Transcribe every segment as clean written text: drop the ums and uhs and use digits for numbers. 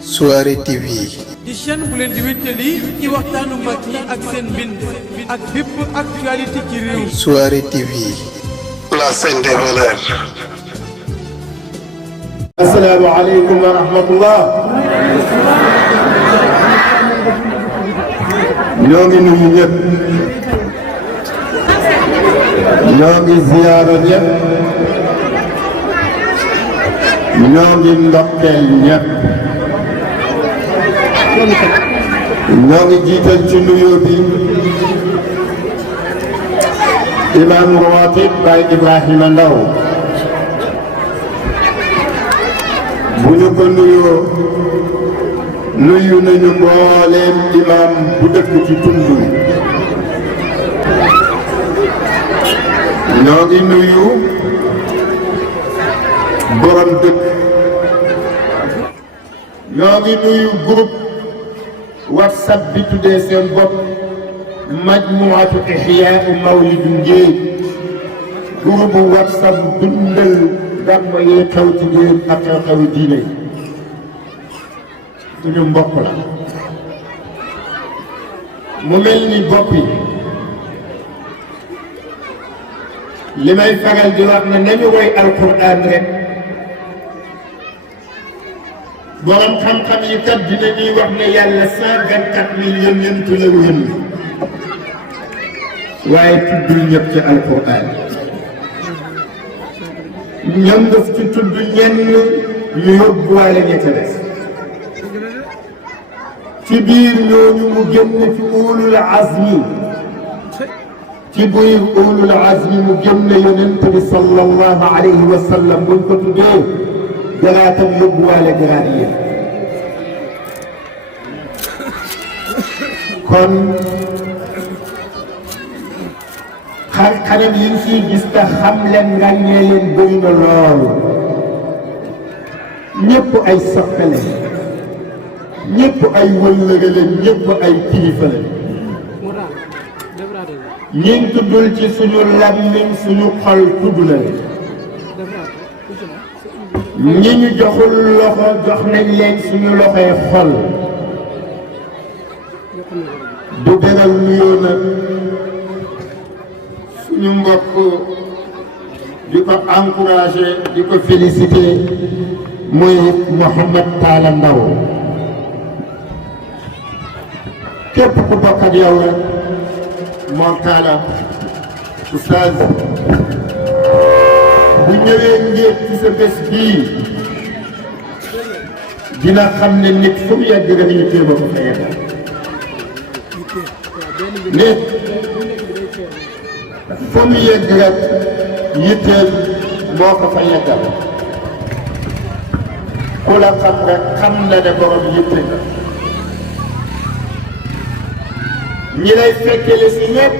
Soirée TV. di chaîne bu leen di wéttali ci waxtaanu mag ñi ak seen mbind ak bépp actualité ci réew. Soirée TV. La scène des valeurs. Assalaamu aleykum wa rahmatullah. ñoo ngi nuyu ñëpp. ñoo ngi ziyaara ñëpp. ñoo ngi ndokkeel ñëpp. ñoo ngi jiital ci nuyoo bi imaamu ratib Baye Ibrahima Ndaw bu ñu ko nuyoo nuyu nañu mbooleem imaam bu dëkk ci tund wi ñoo ngi nuyu borom dëkk ñoo ngi nuyu groupe WhatsApp bi tuddee seen bopp majmuatu ihyaa mawlidu Njéej groupe WhatsApp dundal gàmmu yi xew ci Njéej ak xew-xewi diine yi suñu mbokk la mu mel ni bopp yi li may faral di wax ne nañu woy alquran rek borom xam-xam yi kat dinañuy wax ne yàlla 124 millions yonent la yónni waaye tuddul ñëpp ci alquran ñoom daf ci tudd ñenn ñu yóbbuwaale ña ca des ci biir ñooñu mu génn ci ulul azmi ci biir ulul azmi mu génn yonent bi sallallahu alayhi wa sallam buñ ko tuddee garaatam yóbbuwaale garaat yi kon xar kanam yi ñu siy gis te xam leen ràññee leen bëri na loolu ñëpp ay soppe leen ñëpp ay wëllëre leen ñëpp ay kilifa leen ñiñ tuddul ci suñu làmmiñ suñu xol tudd na leen ñi ñu joxul loxo jox nañ leen suñu loxoy xol du beral nuyoo nag suñu mbokk di ko encouragé di ko félicité muy Mouhamed Talla Ndaw képp ku bokk ak yow rek moom Talla oustaz bu ñëwee ngéet ci sa bés bii dina xam ne nit fu mu yegg rek ñu téema ko fa yeggal nit fu mu yegg rek yitteel moo ko fa yeggal ku la xam rek xam na ne borom yitte nga ñi lay fekkele si ñëpp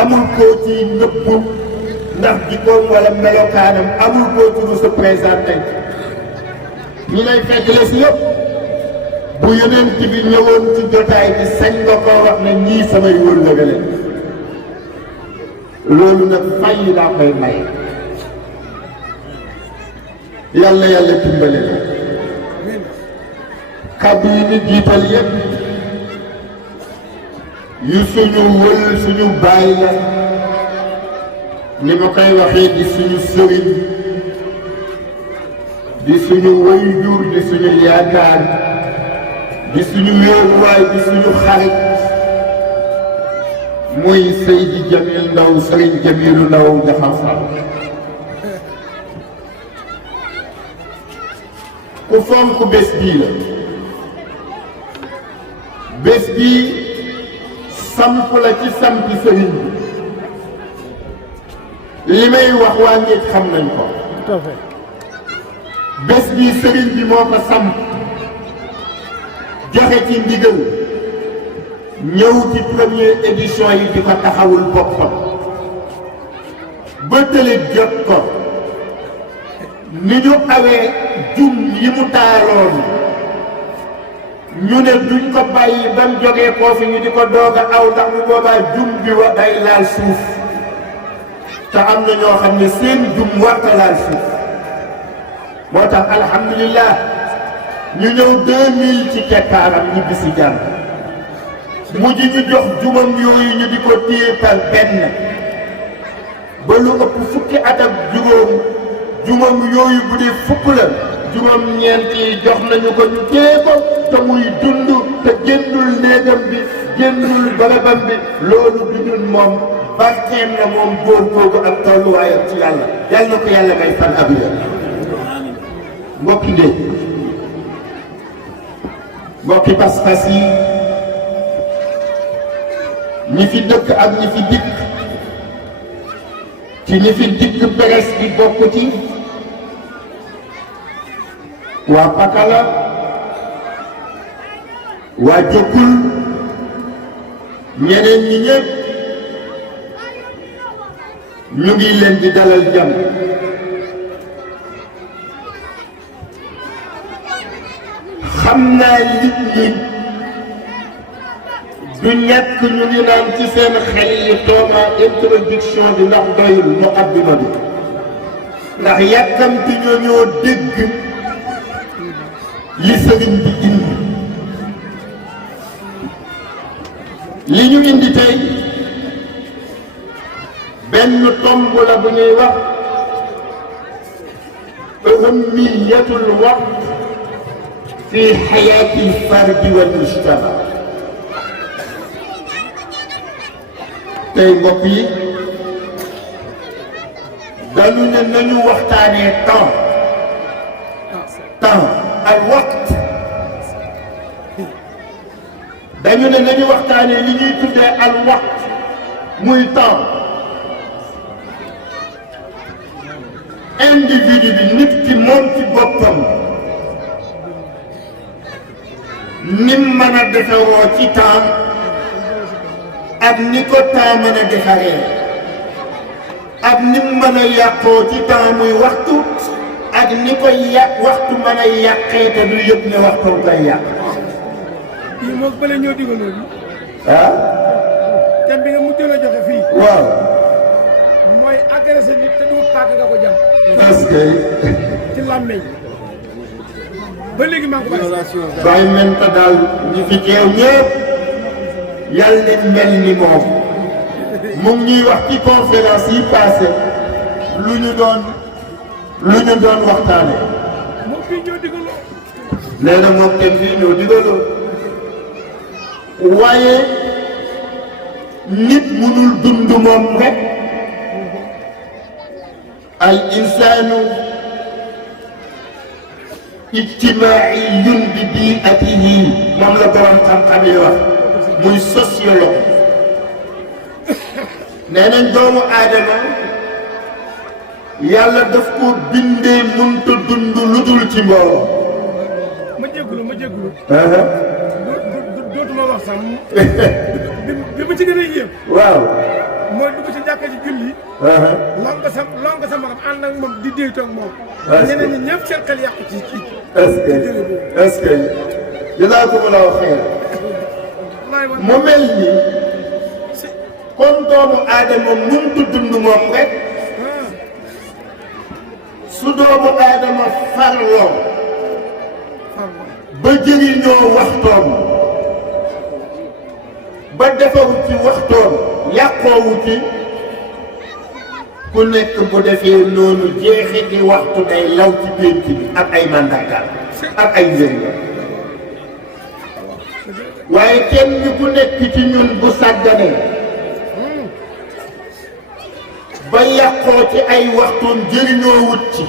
amul koo ci nëbbu ndax jikkoom wala melokaanam amul koo turu sa présenté ñi lay fekkele si yëpp bu yonent bi ñëwoon ci jotaay bi sañ nga koo wax ne ñii samay wëllëre leen loolu nag fay laa koy may yàlla yàlla dimbale la kàddu yi ni jiital yëpp yu suñu wël suñu baay la ni ma koy waxee di suñu sëriñ di suñu waajur di suñu yaakaar di suñu wéeruwaay di suñu xarit muy Seydi Jamil Ndaw Sëriñ Jamilu Ndaw Jaxar Sall ku fonk bés bii la bés bii samp la ci sampi sëriñ bi li may wax waa nit xam nañ ko bés bii sëriñ bi moo ko samp joxe ci ndigal ñëw ci première édition yi di ko taxawul boppam ba tële jot ko ni ñu awee jum yi mu taaloon ñu ne duñ ko bàyyi ba mu jógee koo fi ñu di ko doog a aw ndax bu boobaa jum bi wa day laal suuf te am na ñoo xam ne seen jum warta laal suuf moo tax alhamdulillah ñu ñëw 2000 ci keppaaram ñu bisi jàng mujj ñu jox jumam yooyu ñu di ko téye par benn ba lu ëpp fukki at ak juróom jumam yooyu bu dee fukk la jumam ñeent yi jox nañu ko ñu téye ko te muy dund te génnul néegam bi génnul barabam bi loolu du ñun moom barkeem na moom góor googu ak tolluwaayam ci yàlla yàlla na ko yàlla may fan ab yéen mbokki ndéy mbokki pas-pas yi ñi fi dëkk ak ñi fi dikk ci ñi fi dikk beres bi bokk ci waa Pakala waa Jokkul ñeneen ñi ñëpp ñu ngi leen di dalal jàmm xam naa nit ñi du ñàkk ñu ngi naan ci seen xel yi tooma introduction bi ndax doyul muqaddima bi ndax yàkkamti ñoo dégg li sëriñ bi indi li ñu indi tey benn tomb la bu ñuy wax ahammiyatul waqt fi xayaati fardi wal mujtama tey mbokk yi dañu ne nañu waxtaanee temps al waqt dañu ne nañu waxtaanee li ñuy tuddee al waqt muy temps individu bi nit ki moom ci boppam nim mën a defaroo ci temps ak ni ko temps mën a defaree ak nim mën a yàqoo ci temps muy waxtu ak ni ko waxtu mën a yàqee te du yëpp ne waxtu koy yàq. bii moom bële ñoo digaloon. ah. thème bi nga mujjoon a joxe fii. waaw. mooy agressé nit te du paaka nga ko jam. est-ce que. ci làmmeñ ba léegi maa ngi ko bàyyi. bàyyi menta daal ñi fi teew ñëpp yàlla nañ mel ni moom mu ngi ñuy wax ci conférence yi passé lu ñu doon waxtaane moom fii ñoo digaloo. nee na moom tam fii ñoo digaloo waaye nit mënul dund moom rek al insaanu ijtimaa'iyun bi bi'atihi moom la borom xam-xam yi wax muy sociologue nee nañ doomu aadama yàlla daf ko bindee mënta dund lu dul ci mbooloo. ma jégalu. dootuma wax sax bi ma ci gën a yéem. waaw. mooy dugg ci jàkka ji julli. lonk sa magam ànd ak moom di déytu ak moom. ñeneen ñi ñëpp seen xel yàqu ci. est-ce que dinaa ko mën a wax xeer. mu mel ni comme doomu aadama mënta dund moom rek su doomu aadama farloo ba jëriñoo waxtoom ba defaru ci waxtoom yàqoowu ci ku nekk bu defee noonu jeexiti waxtu day law ci pénc bi ak ay mandargaal ak ay njëriñam waaye kenn ku nekk ci ñun bu sàgganee ba yàqoo ci ay waxtoom jëriñoo wut ci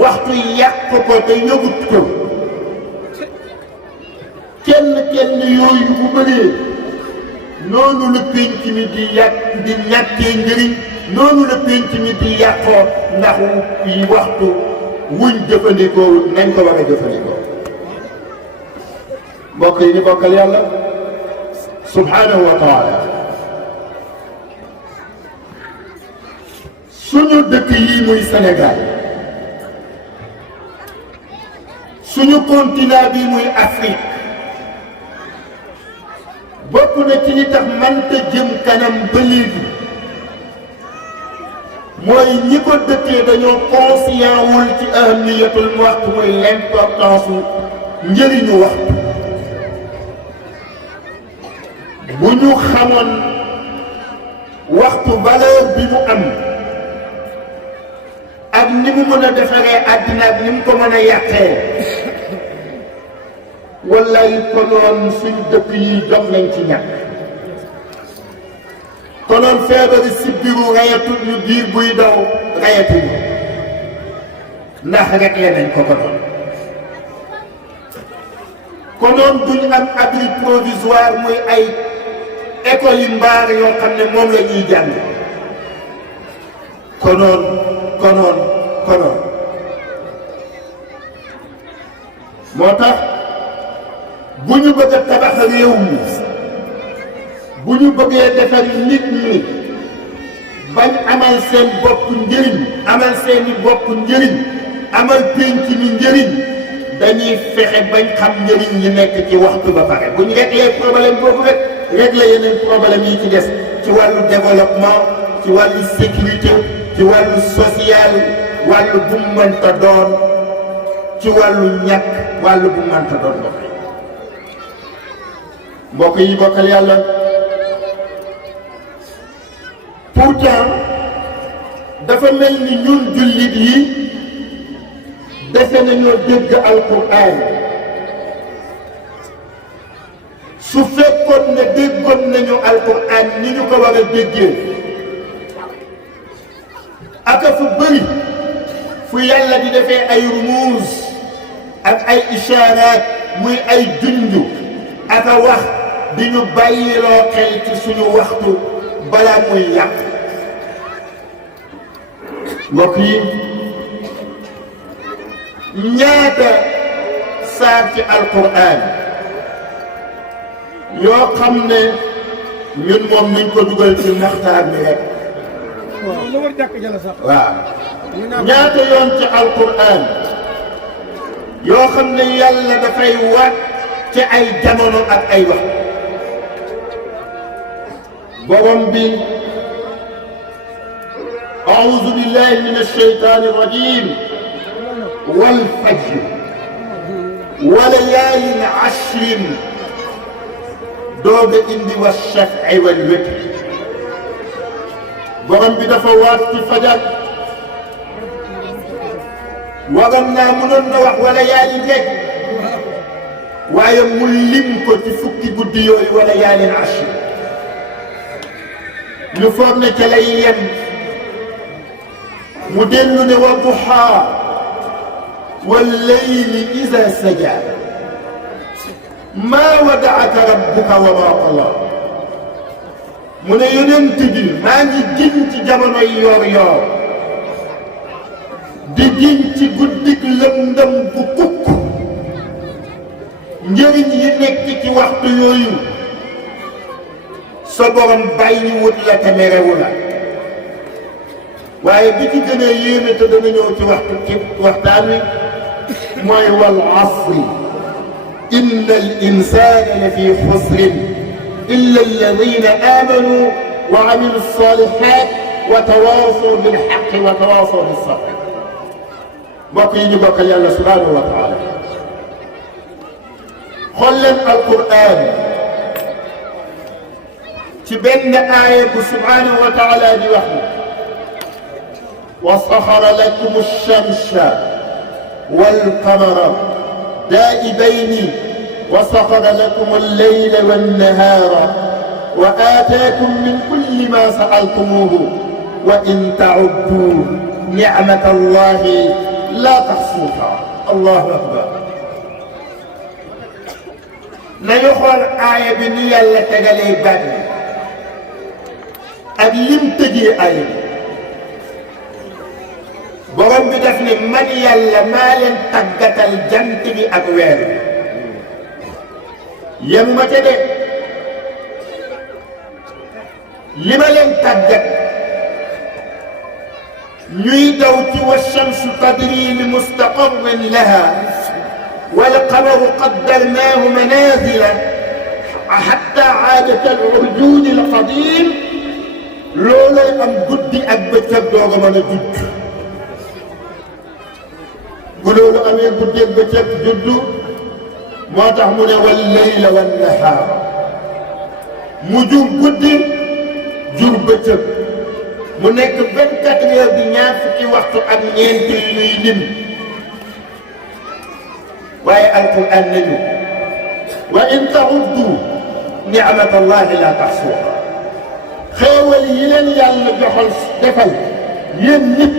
waxtu yàq ko te yëgut ko kenn yooyu bu bëree noonu la pénc mi di ñàkkee njëriñ noonu la pénc mi di yàqoo ndax yi waxtu wuñ jëfandikoo nañ ko war a jëfandikoo mbokk yi ni bokkal yàlla subhanahu wa taala suñu dëkk yi muy Sénégal suñu continent bi muy Afrique bokk na ci li tax mënta jëm kanam ba léegi mooy ñi ko dëkkee dañoo conscient wul ci ahamiyatul waxtu muy l'importance njëriñu waxtu. bu ñu xamoon waxtu valeur bi mu am ak ni mu mën a defaree àddina ak ni mu ko mën a yàqee wallaay konoon suñ dëkk yi jom nañ ci ñàkk. konoon feebari sibbiru rayatul ñu biir buy daw rayatuñu ndax rek nañ ko konoon. konoon duñ am abri provisoire muy ay école yi mbaar yoo xam ne moom la ñuy jàng. konoon moo tax bu ñu bëgg a tabax réew mi bu ñu bëggee defar nit ñi bañ amal seen bopp njëriñ amal seeni bopp njëriñ amal pénc mi njëriñ dañuy fexe bañ xam njëriñ yi nekk ci waxtu ba pare bu ñu réglé problème boobu rek réglé yeneen problème yi ci des ci wàllu développement ci wàllu sécurité ci wàllu social wàllu bu mu mënta doon ci wàllu ñàkk wàllu bu mu mënta doon mbokk yi bokkal yàlla. pourtant dafa mel ni ñun jullit yi defe nañoo dégg alquran su fekkoon ne déggoon nañu alquran ni ñu ko war a déggee aka fu bëri fu yàlla di defee ay rumuuz ak ay ishaaraat muy ay junju aka wax di ñu bàyyiloo xel ci suñu waxtu balaa muy yàq. mbokk yi ñaata saar ci alquran yoo xam ne ñun moom nañ ko dugal ci naxtaar mi rek. waaw ñaata yoon ci alquran yoo xam ne yàlla dafay waat ci ay jamono ak ay wax. borom bi أعوذ بالله من الشيطان الرجيم والفجر وليال عشر دوغ إندي والشفع والوتر borom bi dafa waat ci fajar waroon naa mënoon na wax wala yaali rek waaye mu lim ko ci fukki guddi yooyu wala yaalin ashr ñu foog ne ca lay yem mu dellu ne wa duhaa wal layli iza saja maa wadaaka rabbuka wa maa qala mu ne yonent bi maa ngi giñ ci jamonoy yoor-yoor di giñ ci guddik lëndëm bu kukk njëriñ yi nekk ci waxtu yooyu sa borom bàyyiwut la te merewu la waaye bi ci gën a yéeme te dana ñëw ci waxtu ci waxtaan wi mooy wal asri inna al insana la fi xusrin illa alladina amanu wa amilu salihat wa tawasaw bil haqqi wa tawasaw bis sabr mbokk yi ñu bokkal yàlla subhanahu wa taala xool leen alquran ci benn aaya bu subhanahu wa taala di wax wa saxara lakum ash-shamsa wal qamara daa'ibayni wa saxara lakum al-layla wan-nahaara wa aataakum min kulli maa sa'altumuuhu wa in ta'udduu ni'mata Allaahi laa tuhsuuhaa. Allaahu akbar. nañu xool aaya bi ni yàlla tegalee baat bi ak lim tëjee aaya bi borom bi daf ne man yàlla maa leen tàggatal jant bi ak weer bi yem ma ca de li ma leen tàggat ñuy daw ci wa shamsu tajri li mustaqarrin laha wal qamaru qaddarnaahu manaazila hatta aada kal urjuuni al qadiim loolay am guddi ak bëccëg doog a mën a judd bu loolu amee guddi ak bëccëg juddu moo tax mu ne wal layla wan nahaar mu jur guddi jur bëccëg mu nekk 24 heures di ñaar fukki waxtu ak ñeent yu ñuy lim waaye alquran nañu wa in ta'uddu ni'matallahi la tahsuha xéewal yi leen yàlla joxal defal yéen nit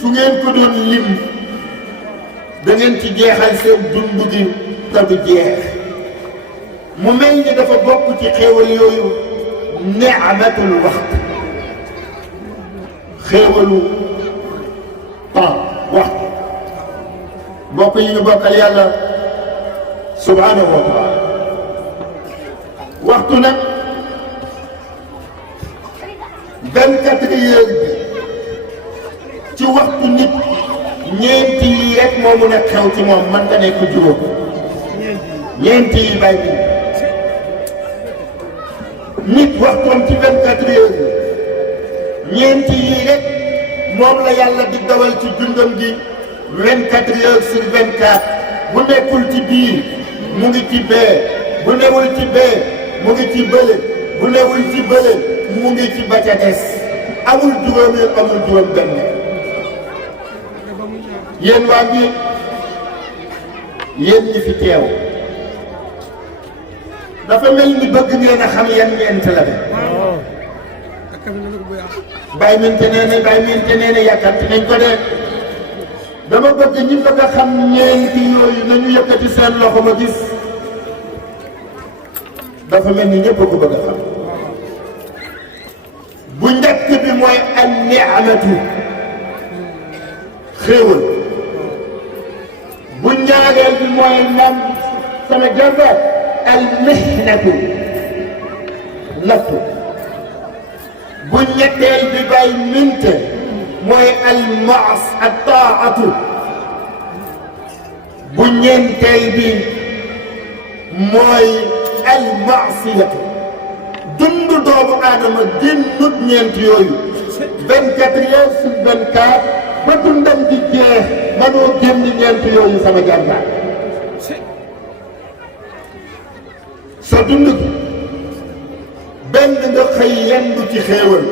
su ngeen ko doon lim da ngeen ci jeexal seen dund gi te du jeex mu mel ni dafa bokk ci xéewal yooyu ni'matul waxt xéewalu temps waxtu mbokk yi ñu bokkal yàlla subhanahu wa taala waxtu nag 24 heures bi ci waxtu nit ñeenti yi rek moo mun a xew ci moom man nga nekk juróom ñeenti yi bay bi nit waxtoom ci 24 heures bi ñeenti yi rek moom la yàlla di dawal ci dundam gi 24 heures sur 24 bu nekkul ci biir mu ngi ci bee bu newul ci bee mu ngi ci bële bu newul ci bële mu ngi ci ba ca des amul juróomeel amul juróom benn yéen waa ngi yéen ñi fi teew dafa mel ni bëgg ngeen a xam yan ñeent la de bàyyi minte nee na yàkkamti nañ ko de dama bëgg ñi bëgg a xam ñeenti yooyu nañu yëkkati seen loxo ma gis dafa mel ni ñëpp ko bëgg a xam bu njëkk bi mooy an ni'matu xéewal bu ñaareel bi mooy nam sama jarbaat al mihnatu nattu bu ñetteel bi bay minte mooy al maas at taatu bu ñeenteel bi mooy al maasiyatu dund doomu aadama génnut ñeent yooyu 24 heures sur 24 ba dundam di jeex manoo génn ñeent yooyu sama jàmbaar sa dund gi benn nga xëy yendu ci xéewal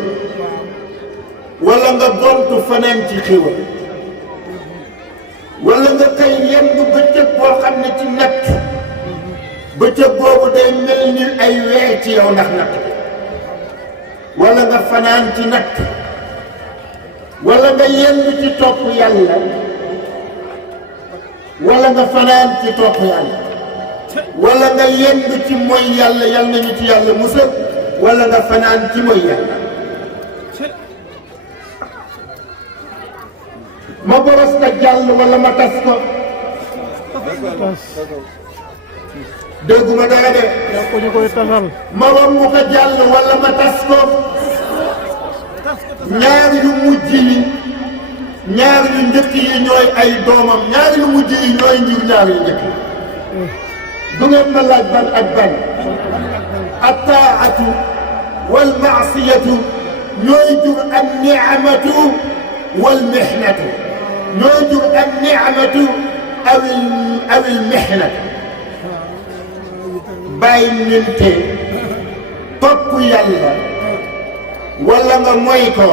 wala nga gontu fanaan ci xéewal wala nga xëy yendu bëccëg boo xam ne ci natt bëccëg boobu day mel ni ay weer ci yow ndax natt wala nga fanaan ci natt wala nga yendu ci topp yàlla wala nga fanaan ci topp yàlla wala nga yendu ci mooy yàlla yal nañu ci yàlla musal wala nga fanaan ci mooy yàlla ma boros ka jàll wala ma tas ko dégguma dara de ko ñu koy tasal ma wam mu ko jàll wala ma tas ko ñaar yu mujj yi ñaar yu njëkk yi ñooy ay doomam ñaar yu mujj yi ñooy njur ñaar yu njëkk du ngeen ma laaj ban ak ban attaatu wal maasiyatu ñooy jur an ni'matu wal mihnatu ñooy jur an ni'matu awil mihnatu bàyyi ñente topp yàlla wala nga moy ko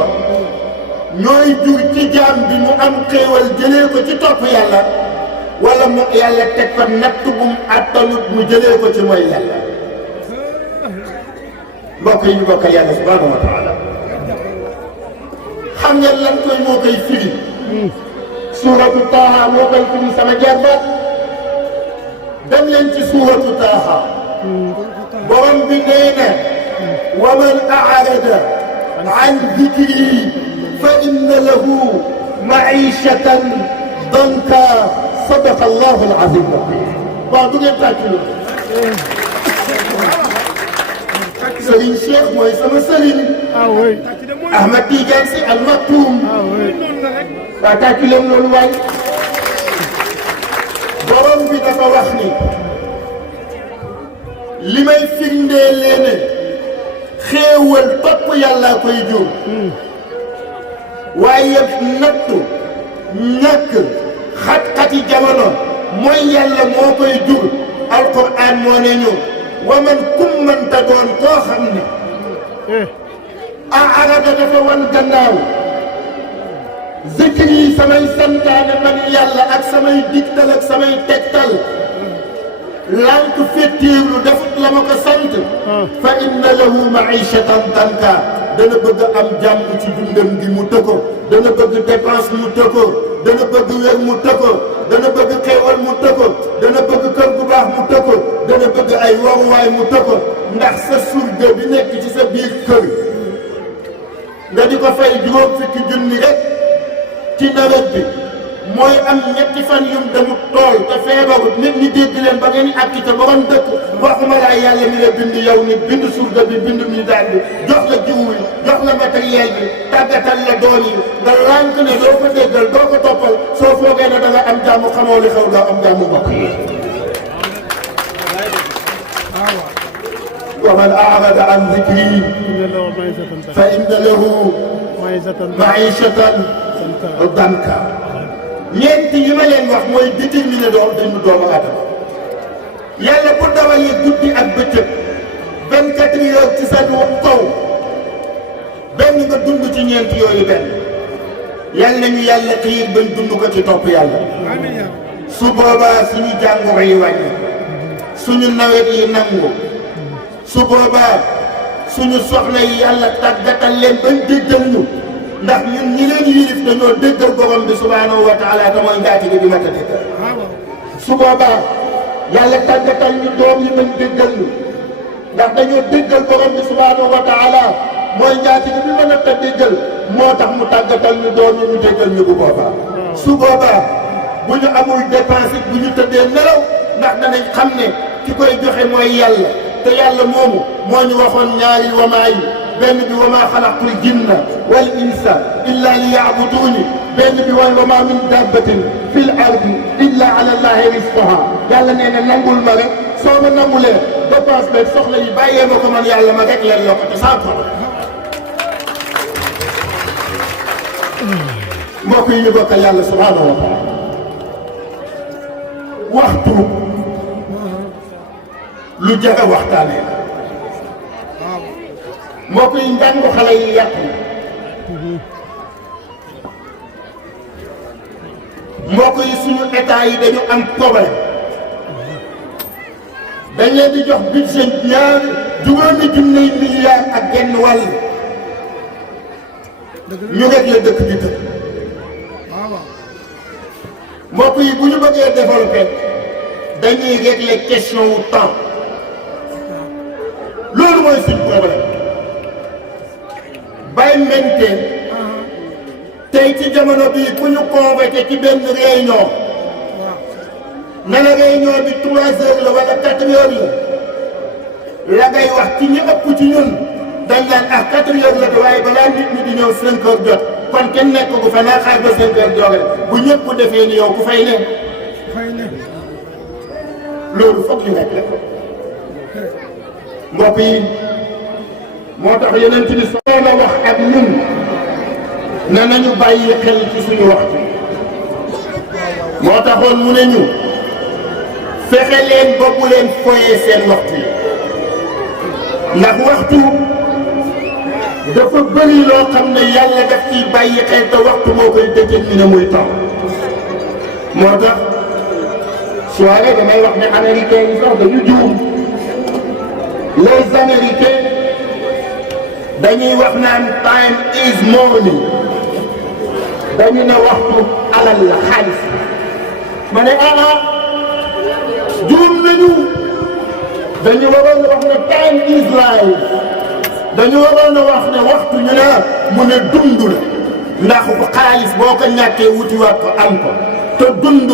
ñooy jur ci jaam bi mu am xéewal jëlee ko ci topp yàlla wala mu yàlla teg ko natt bu mu attanut mu jëlee ko ci mooy yàlla mbokk yi ñu bokkal yàlla subhanahu wa taala xam ngeen lan koy moo koy firi suuratu Taaha moo koy firi sama jarbaat dem leen ci suuratu Taaha borom bi nee na wa man a'rada an dikri fa inna lahu ma'ishatan danka sadaqa allahu al-azim waaw du ngeen tàccu Serigne Cheikh mooy sama Serigne Ahmad Tidiane Sy Al Maktoum waa tàccu leen loolu waay borom bi dafa wax ni li may firndee leen xéewal topp yàlla koy jur waaye nattu ñàkk xat-xati jamono mooy yàlla moo koy jur alquran moo ne ñu wa man kummanta doon koo xam ne arada dafa wan gannaaw zikr yi samay santaane man yàlla ak samay digtal ak samay tegtal lànk féttiirlu defut la ma ko sant fa inna lahu maishatan danka dana bëgg am jàmm ci dundam gi mu tëkko dana bëgg dépense mu tëkko dana bëgg wér mu tëkko dana bëgg xéewal mu tëkko dana bëgg kër gu baax mu tëkko dana bëgg ay waruwaay mu tëkko ndax sa surga bi nekk ci sa biir kër nga di ko fay juróom fukki junni rek ci nawet bi mooy am ñetti fan yum demut tool te feebarut nit ñi dégg leen ba ngeen àkki te borom dëkk waxuma laa yàlla mi la bind yow nit bind surga bi bind mi daan bi jox la jiw wi jox la matériel bi tàggatal la doon yi nga lànk ne doo ko déggal doo ko toppal soo foogee ne da nga am jàmm xamoo li xew doo am jàmm mbokk yi wa man a'rada an dhikri fa inna lahu ma'ishatan danka ñeent yi ma leen wax mooy déterminé doomu aadama yàlla bu dawalee guddi ak bëccëg 24 heures ci sa kaw benn nga dund ci ñeent yooyu benn yàlla nañu yàlla xiir bañ dund ko ci topp yàlla su boobaa suñu jàngoro yi wàññi suñu nawet yi nangu su boobaa suñu soxla yi yàlla tàggatal leen bañ déggal ñu ndax ñun ñi leen yilif dañoo déggal borom bi subhaanahu wa taala te mooy njaati gi di mat a déggal su boobaa yàlla tàggatal ñu doom yi bañ déggal ñu ndax dañoo déggal borom bi subhaanahu wa taala mooy njaati gi bi mën a ta déggal moo tax mu tàggatal ñu doom yi ñu déggal ñu bu boobaa su boobaa bu ñu amul dépense bu ñu tëddee nelaw ndax danañ xam ne ki koy joxe mooy yàlla te yàlla moomu moo ñu waxoon ñaari wamaa yi benn bi wa maa xalaqtul jinna wal insa illa li yaabuduuni benn bi wa maa min dabbatin fil ardi illa ala llahi rizquha yàlla nee na nangul ma rek soo ma nangulee dépense beeg soxla yi bàyyee ma ko man yàlla ma rek leen la ko te sans problème. mbokk yi ñu bokkal yàlla subhaanahu wa taala waxtu lu jaga waxtaanee mbokk yi njàngu xale yi yàqu mbokk yi suñu état yi dañu am problème dañ leen di jox budget ñaari juróomi junni milliards ak genn wàll ñu rek la dëkk bi tëj mbokk yi bu ñu bëggee développer dañuy régler question wu temps loolu mooy suñu problème bay mainten tey ci jamono bii ku ñu convoqué ci benn réunion na la réunion bi 3 heures la wala 4 heures la ngay wax ci ñi ëpp ci ñun dañ naan ah 4 heures la de waaye balaa nit ñi di ñëw 5 heures jot kon kenn nekk gu fa naa xaar ba 5 heures joxe bu ñëpp defee ni yow ku fay ne loolu foog ñu nekk la mbokk yi moo tax yeneen ci ni soo la wax ak ñun ne nañu bàyyi xel ci suñu waxtu moo taxoon mu ne ñu fexe leen ba bu leen foyee seen waxtu yi ndax waxtu dafa bëri loo xam ne yàlla daf ciy bàyyi xel te waxtu moo koy déterminer muy temps moo tax soirée damay wax ne américains yi sax dañu juum les américains dañuy wax naan time is money dañu ne waxtu alal la xaalis ma ne juum nañu dañu waroon a wax ne time is life dañu waroon a wax ne waxtu ñu ne mu ne dund la ndax xaalis boo ko ñàkkee wutiwaat ko am ko te dund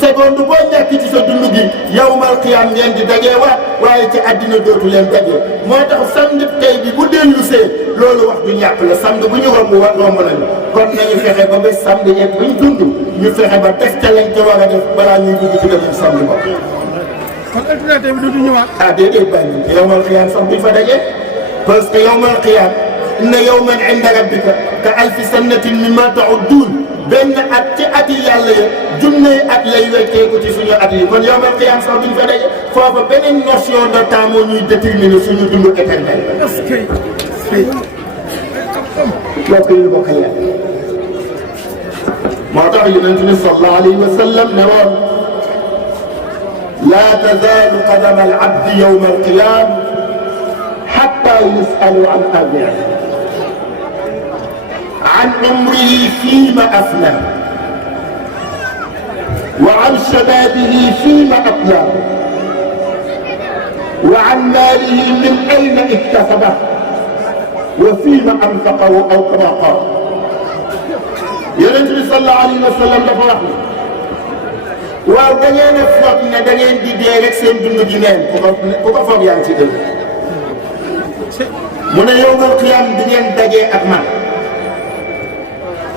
seconde boo ñàkk ci sa dund gi yawmal qiyaam ngeen di dajeewaat waaye ci àddina dootu leen dajee moo tax samedi tey bi bu dellu see loolu wax du ñàkk la samedi bu ñu romb romb nañu kon nañu fexe ba bés samedi yeeg buñ dund ñu fexe ba def ca lañ ca war a def balaa ñuy dugg ci beneen samedi ba. kon altine tey bi du ñëwaat. ah déedéet bàyyi yawmal qiyaam sax buñ fa dajee parce que yawmal qiyaam inna yawman inda rabbika ka alfi sannatin mimma ta'uddun benn at ci at yi yàlla ya junney at lay wecceeku ci suñu at yi kon yawmal qiyaam sax duñ fa daje foofa beneen notion de temps moo ñuy déterminer suñu dund éternel. mbokk yi bokk yàlla moo tax yonent bi sallallahu alayhi wa sallam ne woon laa tazaalu qadama al-abdi yawma al-qiyaam hattaa yus'ala an arba'a عن عمره فيما أفنى وعن شبابه فيما أبلى وعن ماله من أين اكتسبه وفيما أنفقه أو كما قال Yonent bi sallallahu alayhi wa sallam dafa wax ni waaw da ngeen a foog ne da ngeen di dee rek seen dund gi neen ku ko foog yaa ngi ci dëgg mu ne yawmal qiyaam di ngeen dajee ak man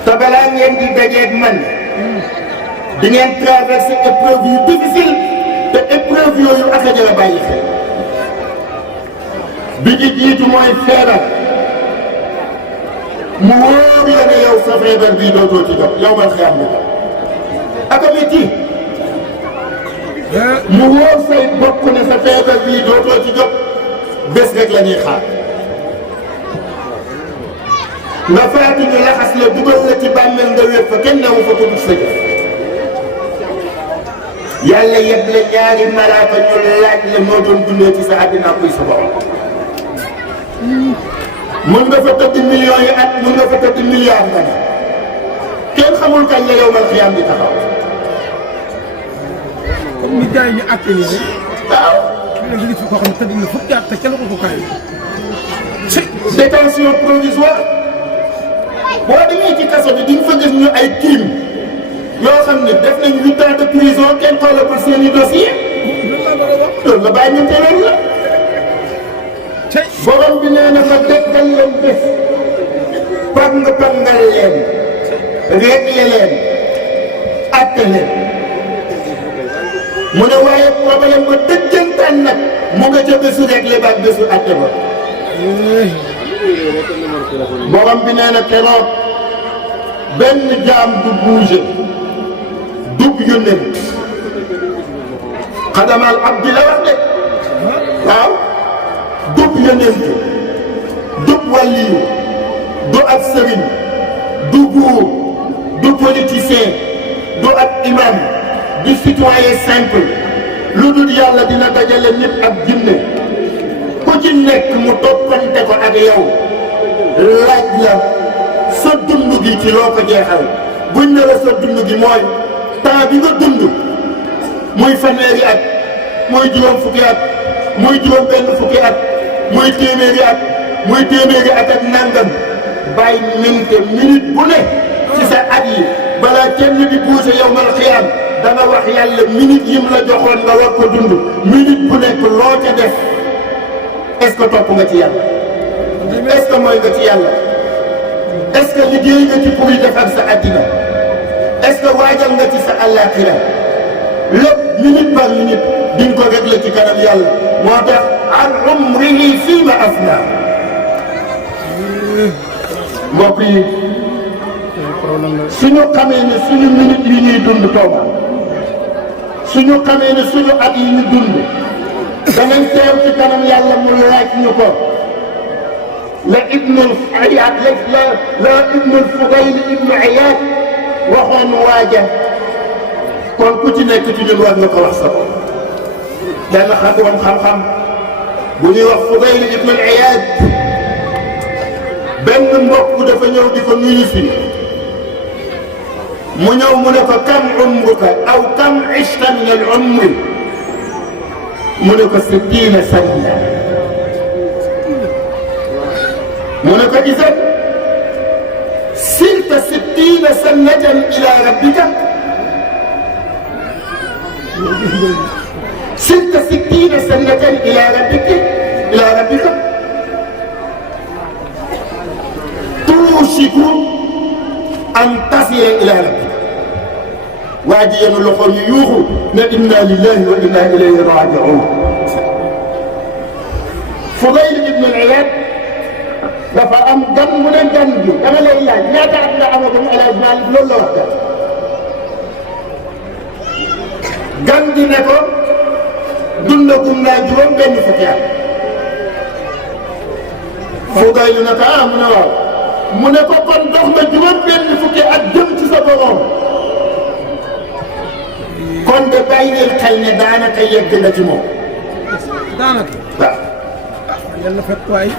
te balaa ngeen di dajeeg man di ngeen traversé épreuve yu difficile te épreuve yooyu ak a jëla bàyyi xel bi ci jiitu mooy feebar mu wóor la ne yow sa feebar bii dootoo ci jot yow man xiyam ni ak a métti mu wóor say bokk ne sa feebar bii dootoo ci jot bés rek la ñuy xaar nga faatu ñu laxas la dugal la ci bàmmeel nga wér fa kenn newu fa ko dul sa jëf yàlla yeb la ñaari malaaka ñu laaj la noo doon dundee ci sa àddina kuy sa borom mën nga fa tëdd millions yi at mën nga fa tëdd milliards nga ne kenn xamul kañ la yawmal qiyaam di taxaw. comme ni gars yi ñu àtte nii rek. waaw. nga gis koo xam ne tëdd na fukki at te kenn ko kaay. détention provisoire boo demee ci kaso bi di nga fa gis ñu ay crime yoo xam ne def nañ 8 ans de prison kenn xoolagul seen i dossier loolu la bàyyi ñu teeloon la. borom bi nee na fa déggal leen bés pangal leen réglé leen atte leen mu ne waaye problème ba dëggantaan nag mu nga ca bésu réglé ba ak bésu atte ba. borom bi nee na keroog benn jaam du bouger dug yónnent xadamal abdi la wax de waaw dug yónnent dug wàlliyu du ab sëriñ du buur du politicien du ab imam du citoyen simple lu dul yàlla dina dajale nit ak jinne ku ci nekk mu toppante ko ak yow laaj la sa dund gi ci loo ko jeexal buñ ne la sa dund gi mooy temps bi nga dund muy fanweeri at muy juróom fukki at muy juróom benn fukki at muy téeméeri at muy téeméeri at ak nangam bàyyi minute bu ne ci sa at yi balaa kenn di buuse yawmal qiyaam dana wax yàlla minute yim la joxoon nga war ko dund minute bu nekk loo ca def est-ce que topp nga ci yàlla est-ce que mooy nga ci yàlla est-ce que liggéey nga ci pour yi defar sa addina est-ce que waajal nga ci sa àllaaxira lépp minute par minute di nga ko réglé ci kanam yàlla moo tax an umrihi fiima afnaa mbokk yi suñu xamee ne suñu minute yi ñuy dund tooma suñu xamee ne suñu at yi ñu dund danañ teew ci kanam yàlla mu laaj ñu ko la Ibnul Iyaad la Ibnul Fudayl Ibnu Iyaad waxoon waaja kon ku ci nekk ci ñun war nga ko wax sa bopp benn xam-xam bu ñuy wax Fudayl Ibnul Iyaad benn mbokk dafa ñëw di ko nuyu si mu ñëw mu ne ko kam umruka aw kam ishta min al umri mu ne ko 60 sanna mu ne ko idan sirta 60 sannatan ila rabbika sirta 60 sannatan ila rabbika tuushiku an tasila ila rabbika waa ji yéen loxo ñu yuuxu ne inna lillahi wa inna ilayhi raji'un Fudayl ibn al-Iyaad dafa am gan mu ne gan bi dama lay laaj ñaata at nga amagum El Hadj Malick loolu la wax gan gi ne ko dundagum naa juróom benn fukki at Fodaylu ne ko mu ne waaw mu ne ko kon dox nga juróom benn fukki at jëm ci sa borom kon de bàyyi leen xel ne daanaka yegg na ci moom. daanaka. waaw. yàlla fekk waay.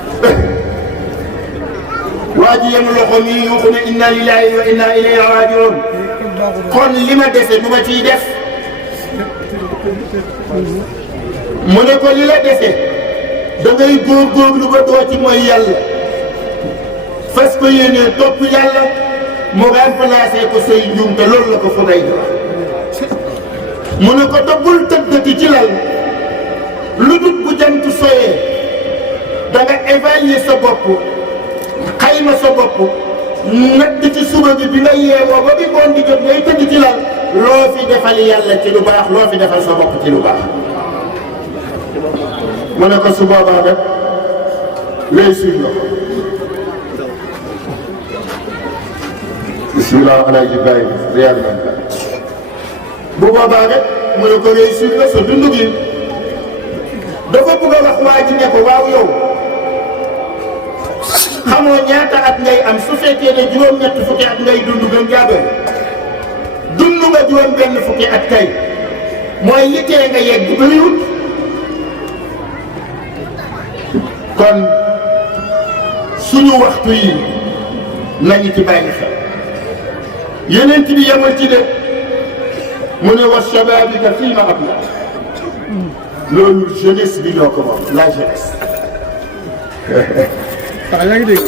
waa ji yem loxo mi yuuxu ne inna lillahi wa inna ilayhi raaji'uun kon li ma dese nu ma ciy def mu ne ko li la dese da ngay góorgóorlu ba doo ci mooy yàlla fas ko yéenee topp yàlla mu remplacé ko say njuumte loolu la ko fu day mu ne ko doggul tëddati ci lal lu dut bu jant soyee da nga évaluer sa bopp xayma sa bopp natt ci suba bi nga yeewoo ba bi ngoon di jot ngay tëdd ci lal loo fi defal yàlla ci lu baax loo fi defal sa bopp ci lu baax mu ne ko su boobaa rek réussir nga ko. bismillah Alaaji Ibrahima Riyad man bu boobaa rek mu ne ko réussir nga sa dund gi dafa bëgg a wax waa ji ne ko waaw yow xamoo ñaata at ngay am su fekkee ne juróom-ñett fukki at ngay dund gën jaabe dund nga juróom benn fukki at kay mooy yittee nga yegg bëriwut kon suñu waxtu yi nañu ci bàyyi xel yeneen bi yemal ci de mu ne wa shababika fii ma abla loolu jeunesse bi ñoo ko moom la jeunesse. waaw yaa ngi dégg.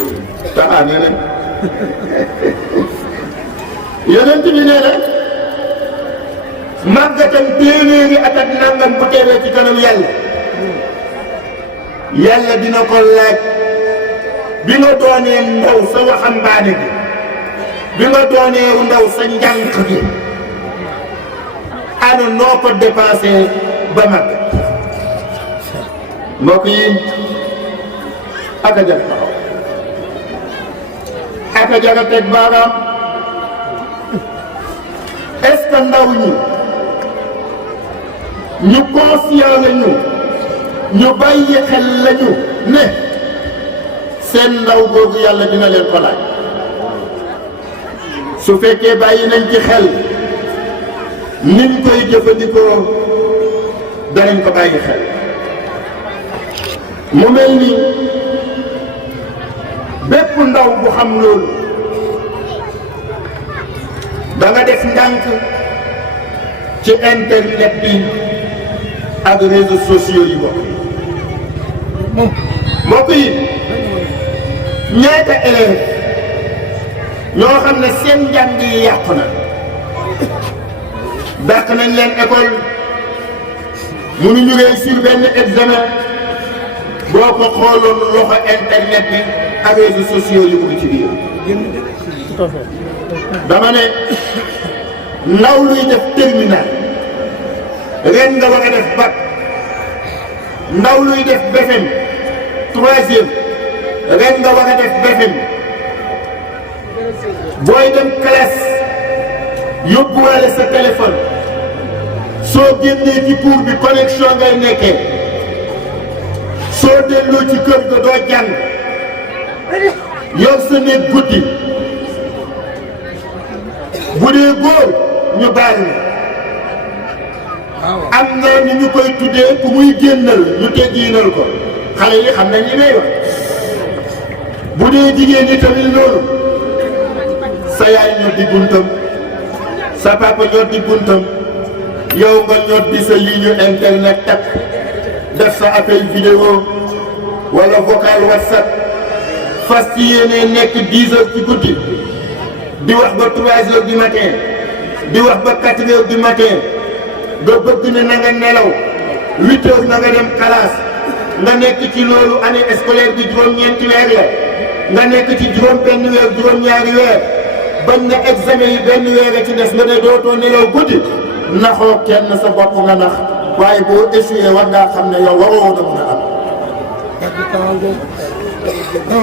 ah nee na yeneen bi nee na màggatam téeméeri at ak nangam bu teewee ci kanam yàlla yàlla dina ko laaj bi nga doonee ndaw sa waxambaane gi bi nga doonee ndaw sa njànq gi ana noo ko dépensé ba mag mbokk yi aka jar taxaw aka jar a teg baaraam est-ce que ndaw ñi ñu conscient lañu ñu bàyyi xel lañu ne seen ndaw googu yàlla dina leen ko laaj su fekkee bàyyi nañ ci xel niñ koy jëfandikoo danañ ko bàyyi xel mu mel ni bépp ndaw bu xam loolu da nga def ndànk ci internet bi ak réseaux sociaux yi bokk mbokk yi ñaata élèves ñoo xam ne seen njàng yi yàqu na dàq nañ leen école mënuñu réussir benn examen boo ko xooloon loxo internet bi ak réseaux sociaux yi mu ngi ci biir. dama ne ndaw luy def terminal ren nga war a def bac ndaw luy def BFEM troisième ren nga war a def BFEM booy dem classe yóbbuwaale sa téléphone soo génnee ci cours bi connexion ngay nekkee soo delloo ci kër ga doo jàng yor sa néeg guddi bu dee góor ñu baal am na ni ñu koy tuddee ku muy génnal ñu teggiinal ko xale yi xam nañ li may wax bu dee jigéen ñi tamit loolu sa yaay ñoo di buntam sa papa ñoo di buntam yow nga ñoo di sa ligne internet tak def sa appel vidéo wala vocal whatsapp fas ci yéene nekk 10 heures ci guddi di wax ba 3 heures du matin di wax ba 4 heures du matin nga bëgg ne na nga nelaw 8 heures na nga dem classe nga nekk ci loolu année scolaire bi juróom-ñeenti weer la nga nekk ci juróom-benn weer juróom-ñaari weer bañ na examen yi benn weer ci des nga ne dootoo nelaw guddi naxoo kenn sa bopp nga nax waaye boo échoué war ngaa xam ne yow waroo woon a mën a am.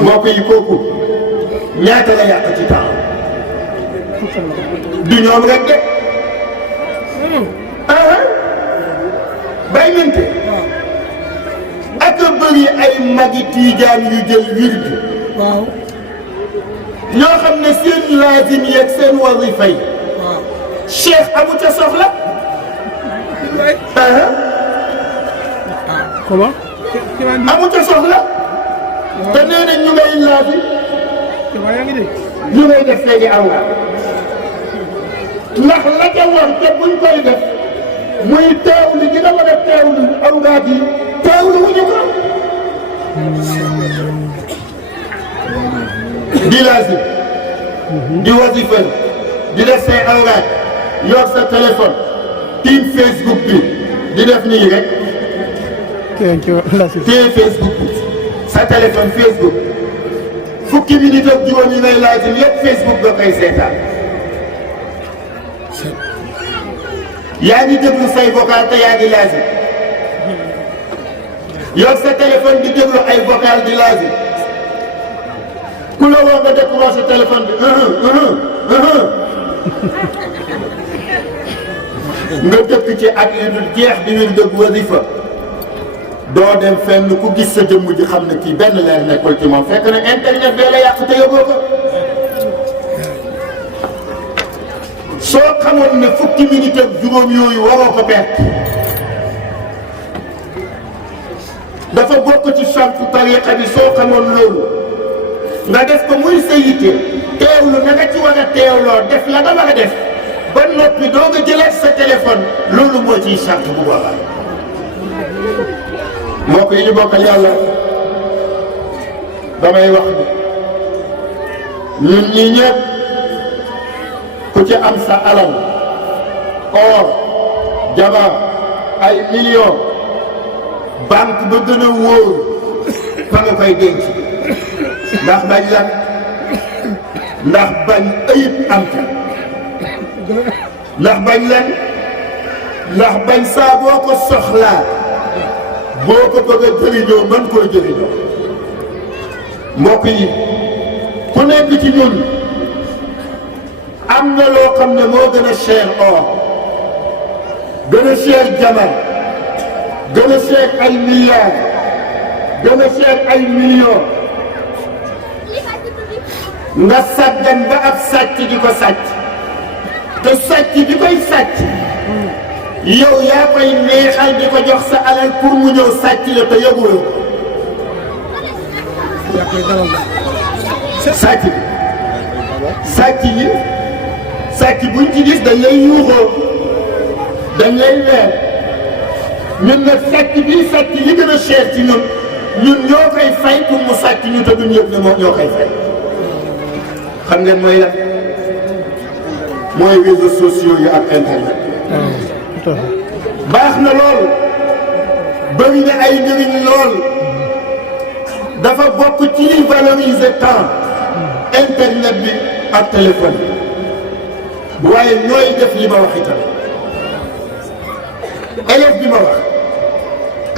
mbokk yi kooku ñaata la yàq ci temps du ñoom rek de bay mente ak a bëri ay magi tiijaan yu jël wird waaw ñoo xam ne seen laazim yeeg seen wazifa yi cheikh amu ca soxla comment amu ca soxla te nee na ñu ngay laazim yaa ngi dégg ñu ngay def léegi awra ndax la ca war te buñ koy def muy teewlu gi nga war a teewlu awraat yi teewlu wuñu ko di laazim di wazifa di def say awraat yor sa téléphone tiim Facebook bi di def nii rek téye Facebook bi sa téléphone Facebook fukki minute ak juróom yi ngay laazim yëpp Facebook nga koy seetaan yaa ngi déglu say vocal te yaa ngi laazim yor sa téléphone di déglu ay vocal di laazim ku la woo nga décroché téléphone bi nga dëkk ci ak yu dul jeex di wir dëgg wasifa doo dem fenn ku gis sa jëmm ji xam ne kii benn leer nekkul ci moom fekk na internet bee la yàq te yëgoo ko soo xamoon ne fukki minute ak juróom yooyu waroo ko perte dafa bokk ci sartu tariqa bi soo xamoon loolu nga def ko muy sa yitte teewlu na nga ci war a teewloo def la nga war a def ba noppi doo nga jëlaat sa téléphone loolu moo ciy sart bu boobaa mbokk yi ñu bokkal yàlla damay wax ni ñun ñii ñëpp ku ci am sa alal or jabar ay millions banque ba gën a wóor fa nga koy denc ndax bañ lan ndax bañ ayib am ca ndax bañ lan ndax bañ saa boo ko soxlaa boo ko bëgg a jëriñoo mën koo jëriñoo mbokk yi ku nekk ci ñun am na loo xam ne moo gën a cher or gën a cher jaman gën a cher ay milliards gën a cher ay millions nga sàggan ba ab sàcc di ko sàcc te sàcc bi koy sàcc yow yaa koy neexal di ko jox sa alal pour mu ñëw sàcc la te yëguloo sàcc bi sàcc buñ ci gis dañ lay yuuxoo dañ lay weer ñun nag sàcc bii sàcc li gën a cher ci ñun ñoo koy fay pour mu sàcc ñu te duñ yëg ne moom ñoo koy fay xam ngeen mooy lan mooy réseaux sociaux yi ak internet baax na lool bëri na ay njëriñ lool dafa bokk ci liy valoriser temps internet bi ak téléphone bi waaye ñooy def li ma wax itam élève bi ma wax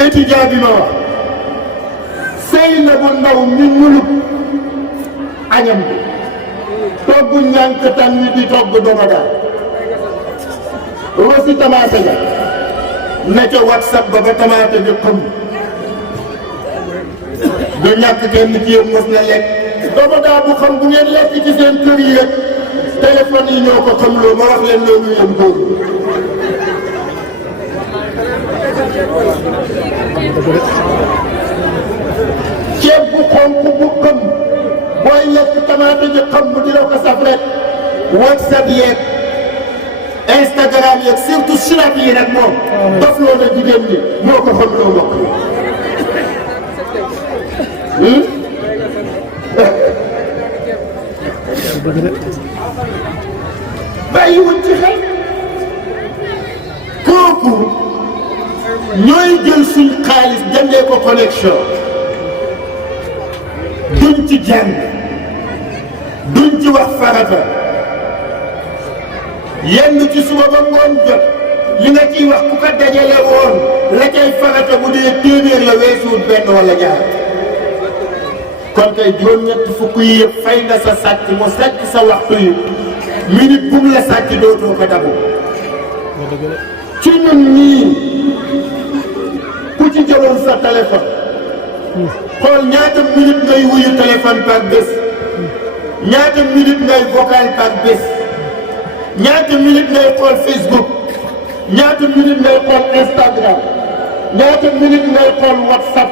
étudiant bi ma wax sëy na bu ndaw mi mulut añam bi togg ñànk tan wi di togg doma daal rosi tamaate ja ne ca whatsapp ba tamaate bi xam du ñàkk kenn ci yéen mos na lekk doma daal bu xam bu ngeen lekk ci seen kër yi rek téléphone yi ñoo ko xam loo ma wax leen loolu yéen góor ceeb bu xonk bu xam booy lekk tamaate ji xam di la ko saf rek whatsapp yeeg Instagram yeeg surtout Snap yi nag moom dof loo na jigéen ñi moo ko xam loo mbokk bàyyi wuñ ci xel kooku ñooy jël suñ xaalis jëndee ko connexion duñ ci jàng duñ ci wax farata yenn ci suba ba ngoon jot li nga ciy wax ku ko dajale woon la cay farata bu dee téeméer la weesuut benn wala ñaar kon kay juróom-ñett fukk yi yëpp fay nga sa sàcc mu sàcc sa waxtu yi minute bu mu la sàcc dootoo ko dabu ci ñun ñii ku ci jëloon sa téléphone xool ñaata minute ngay wuyu téléphone par bés ñaata minute ngay vocal par bés ñaata minute ngay xool Facebook ñaata minute ngay xool Instagram ñaata minute ngay xool WhatsApp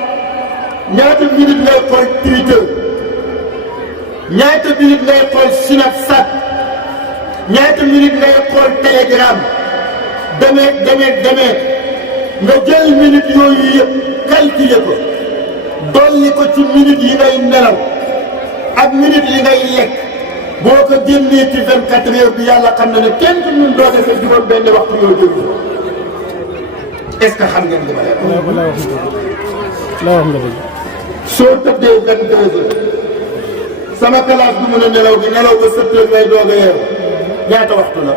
ñaata minute ngay xool Twitter ñaata minute ngay xool Snapchat ñaata minute ngay xool Telegram demeet nga jël minute yooyu yëpp calculer ko dolli ko ci minute yi ngay nelaw ak minute yi ngay lekk boo ko génnee ci 24 heures bi yàlla xam na ne kenn ku ñun doo defee juróom benn waxtu yoo jël est-ce que xam ngeen li ma leen wax. soo tëddee 22 heures sama classe bu mën a nelaw bi nelaw ba 7 heures ngay doog a yeewu ñaata waxtu la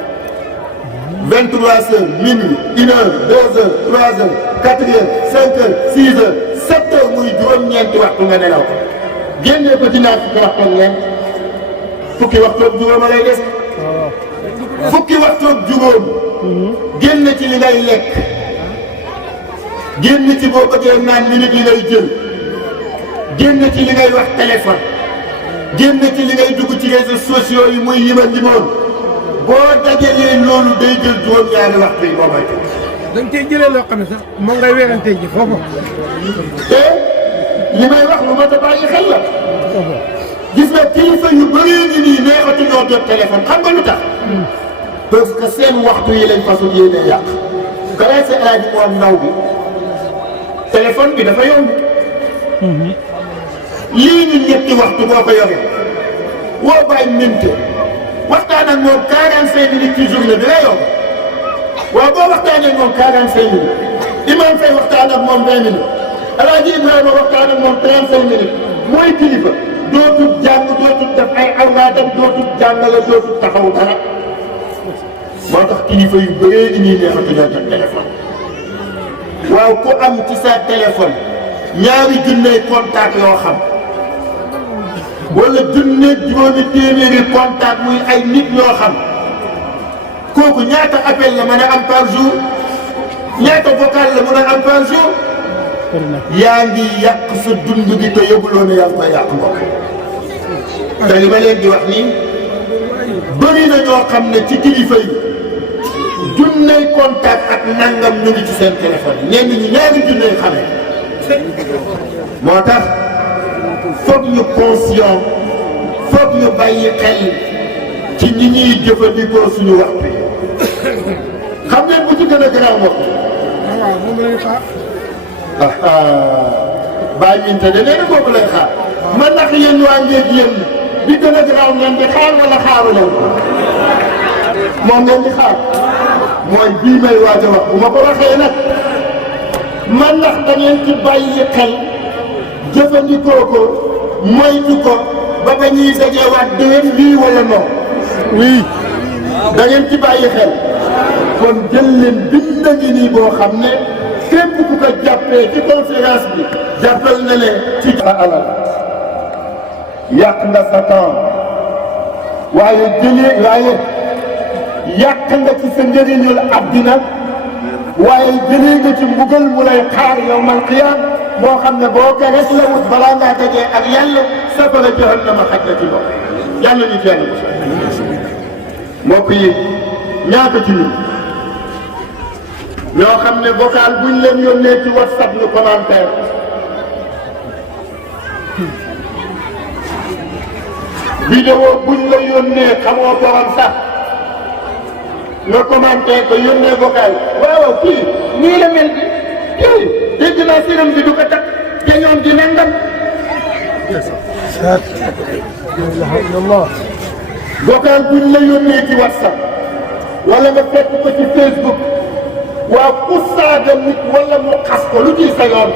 23 heures minuit 1 heure 2 heures 3 heures 4 heures 5 heures 6 heures 7 heures muy juróom-ñeenti waxtu nga nelaw ko génnee ko ci ñaar fukki waxtu ak ñeent fukki waxtu ak juróom a lay des fukki waxtu ak juróom génn ci li ngay lekk génn ci boo bëggee naan minute yi ngay jël génn ci li ngay wax téléphone génn ci li ngay dugg ci réseaux sociaux yi muy yima limoon boo dajalee loolu day jël juróom-ñaari waxtu yi moo may tëj. dañ koy jëlee loo xam ne sax moom ngay weerante ji foofu. te li may wax lu ma ta bàyyi xel la. gis nga kilifa yu bëree ngi nii neexatuñoo jot téléphone xam nga lu tax. parce que seen waxtu yi lañ fasul yéene yàq. grâce à la moom ndaw bi téléphone bi dafa yomb. lii ñu ñetti waxtu boo ko yoree woo bàyyi minute waxtaan ak moom 45 minutes ci journée bi la yomb waaw boo waxtaanee ak moom 45 minutes Imam Faye waxtaan ak moom 20 minutes El Hadj Ibrahima waxtaan ak moom 35 minutes mooy kilifa dootul jàng dootul def ay awraadam dootul jàngale dootul taxaw dara moo tax kilifa yu bëree di ñuy neexatuñoo jot téléphone waaw ku am ci sa téléphone ñaari junney contact yoo xam. wala junneeg juróomi téeméeri contact muy ay nit ñoo xam kooku ñaata appel la mën a am par jour ñaata vocal la mën a am par jour yaa ngi yàq sa dund gi te yëguloo ne yaa ngi koy yàq mbokk te li ma leen di wax nii bëri na ñoo xam ne ci kilifa yi junney contact ak nangam ñu ngi ci seen téléphone yi ñenn ñi ñaari junney xame moo tax foog ñu conscient foog ñu bàyyi xel ci ñi ñuy jëfandikoo suñu waxtu yi xam ngeen bu ci gën a garaaw mbokk. waaw moom la ñuy xaar. bàyyi minte de nee na boobu lay xaar. man ndax yéen waa ngeen yéen bi gën a garaaw ngeen di xaar wala xaaru leen moom ngeen di xaar mooy bii may waaj a wax bu ma ko waxee nag man ndax da ngeen ci bàyyi xel. jëfandikoo ko moytu ko ba ba ñuy dajeewaat déwén lii wala non oui da ngeen ci bàyyi xel kon jël leen bind ngi nii boo xam ne képp ku ko jàppee ci conférence bi jàppal na leen ci sa alal yàq nga sa temps waaye yàq nga ci sa njëriñul àddina waaye jëlee nga ci mbugal mu lay xaar yawmal qiyaam moo xam ne boo ko rek la wut balaa ngaa dajee ak yàlla safara jahannama xaj na ci bopp yàlla ñu teel mbokk yi ñaata ci ñun ñoo xam ne vocal buñ leen yónnee ci WhatsApp ñu commentaire vidéo buñ la yónnee xamoo borom sax nga commentaire ko yónnee vocal waaw kii nii la mel bi kii dégg naa siram bi du ko takk te ñoom di nangam. vocal buñ la yónnee ci WhatsApp wala nga fekk ko ci Facebook waaw ku saaga nit wala mu xas ko lu ciy sa yoon.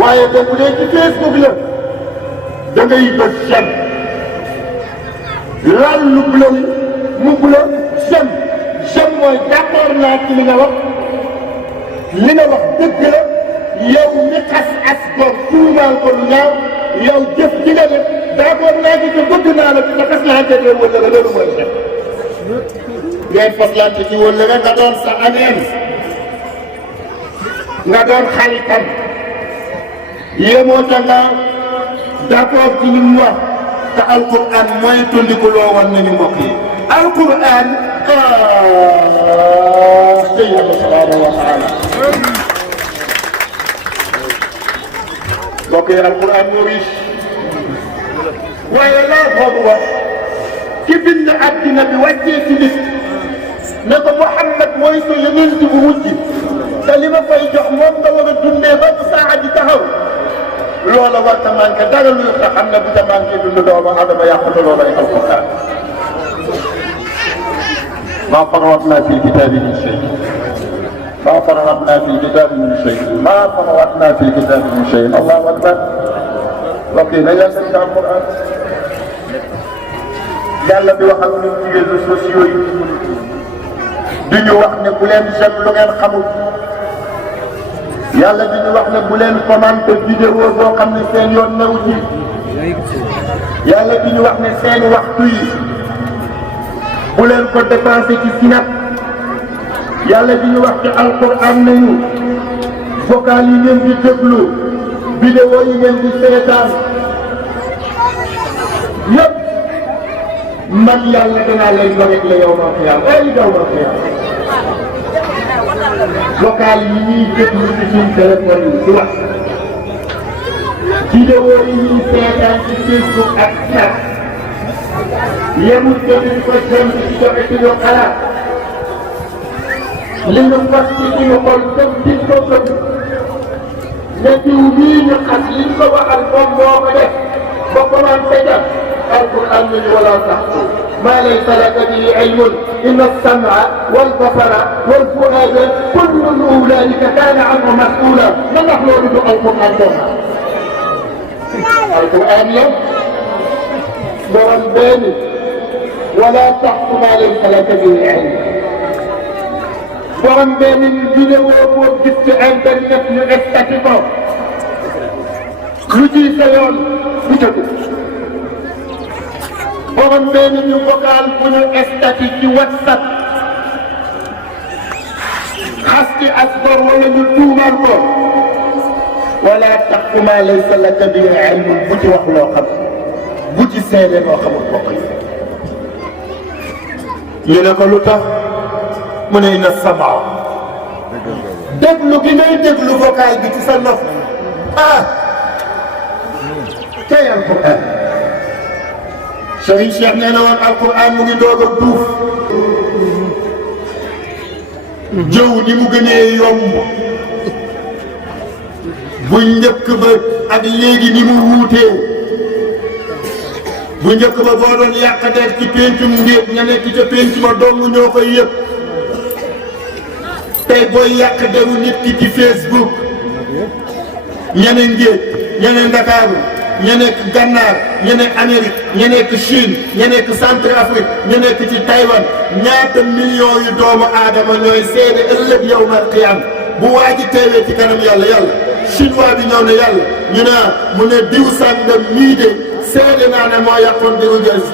waaye de bu dee ci Facebook la da ngay bës j'aime laal lu bula mu bula j'aime mooy d'accord naa ci li nga wax dëgg la yow mi xas as góor tuumaal ko lu ñaaw yow jëf ji nga def d'accord naa ci te bëgg naa la dina faslante de wala nga loolu mooy def ngeen faslante ci wala nga doon sa ameen nga doon xaritam yéemoo ca nga d'accord ci li mu wax te alquran mooy tundiku loo woon nañu mbokk yi alquran te yàlla subhanahu wa taala mbokk yi alquran moo riche waaye laa boobu wax ki bind àddina bi wàccee ci nit ne ko Muhammad mooy sa yonent bu mujj te li ma koy jox moom nga war a dundee ba saa ji taxaw loola war ta manqué dara lu nga xam ne bu ta manqué dund doomu adama yàqute loola ay alquran ما فرطنا في الكتاب من شيء ما فرطنا في الكتاب من شيء ما فرطنا في الكتاب من شيء الله أكبر لقينا يا سيدنا القرآن yàlla bi wax ak ñun ci réseaux sociaux yi di ñu wax ne bu leen jëm lu ngeen xamul yàlla di ñu wax ne bu leen commenté vidéo boo xam ne seen yoon newu ci yàlla di ñu wax ne seen waxtu yi bu leen ko dépensé ci sinap yàlla di ñu wax ci alquran nañu vocal yi ngeen di déglu vidéo yi ngeen di seetaan yëpp man yàlla danaa leen ko réglé yow ma xiyam ay daw ma xiyam vocal yi ñuy déglu ci suñ téléphone yi di wax vidéo yi ñuy seetaan ci Facebook ak Snap yemul ko ñu ko jëm ci joxe ci ñu xalaat li ñu fas ci suñu xol comme ci ko bëgg ne diw bii ñu xam li ñu ko waxal moom moo ko def ba commencé jàpp alquran nañu wala tax ما ليس لك به علم إن السمع والبصر والفؤاد كل أولئك كان عنه مسؤولا من نحن نريد القرآن دوما القرآن يوم برباني ولا تحق ما ليس لك به علم برباني الفيديو وجدت أنت النفل استاتيكو لجي سيون بجدو borom benn ñu vocal bu ñu estati ci WhatsApp xas ci asgor wala ñu tuumal ko wala taqfu ma laysa laka bihi ilm bu ci wax loo xam bu ci seede loo xamul bokk yi ñu ne ko lu tax mu ne na sama déglu gi ngay déglu vocal bi ci sa nopp ah teyal ko Serigne Cheikh nee na woon alquran mu ngi doog a duuf jëw ni mu gënee yomb bu njëkk ba ak léegi ni mu wuutee bu njëkk ba boo doon yàq der ci pencum ndéet ña nekk ca penc ma dong ñoo koy yëpp tey booy yàq deru nit ki ci Facebook ñene ngéet ñene Ndakaaru ña nekk Gànnaar ña nekk Amérique ña nekk Chine ña nekk Centrafrique ña nekk ci Taïwan ñaata millions yu doomu aadama ñooy seede ëllëg yawmal qiyaam bu waa ji teewee ci kanam yàlla yàlla chinois bi ñëw ne yàlla ñu ne mu ne diw sàngam mii de seede naa ne moo yàqoon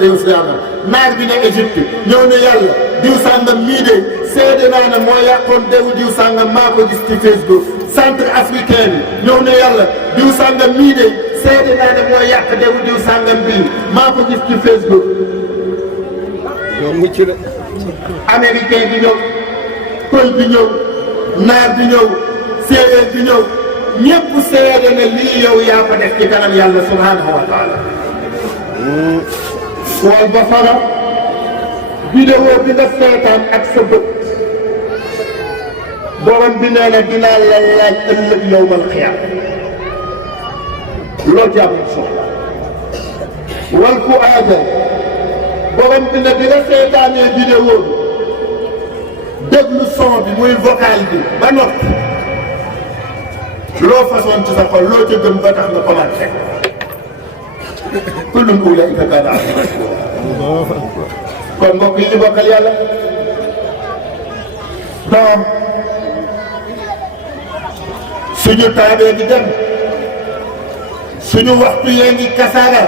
diw sàngam naar bi ne Égypte ñëw ne yàlla diw sàngam mii de seede naa ne moo yàqoon diw sàngam maa ko gis ci Facebook Centrafricain bi ñëw ne yàlla diw sàngam mii de seede naa ne moo yàq diw sàngam bii maa ko gis ci Facebook. américain bi ñëw pël bi ñëw naar bi ñëw séeréer bi ñëw ñëpp seede ne lii yow yaa ko def ci kanam yàlla subhanahu wa taala. wal basara vidéo bi nga seetaan ak sa bët borom bi nee na dinaa la laaj ëllëg yawmal qiyaama loo jàpp soxla wal fuaada borom bi ne bi nga seetaanee vidéo bi déglu son bi muy vocal bi ba noppi loo façon ci sa xol loo ca gëm ba tax nga commencé kullun ulaa'ika kaana anhu mas'uula kon mbokk yi ñu bokkal yàlla doom suñu taabee di dem suñu waxtu yee ngi kasaara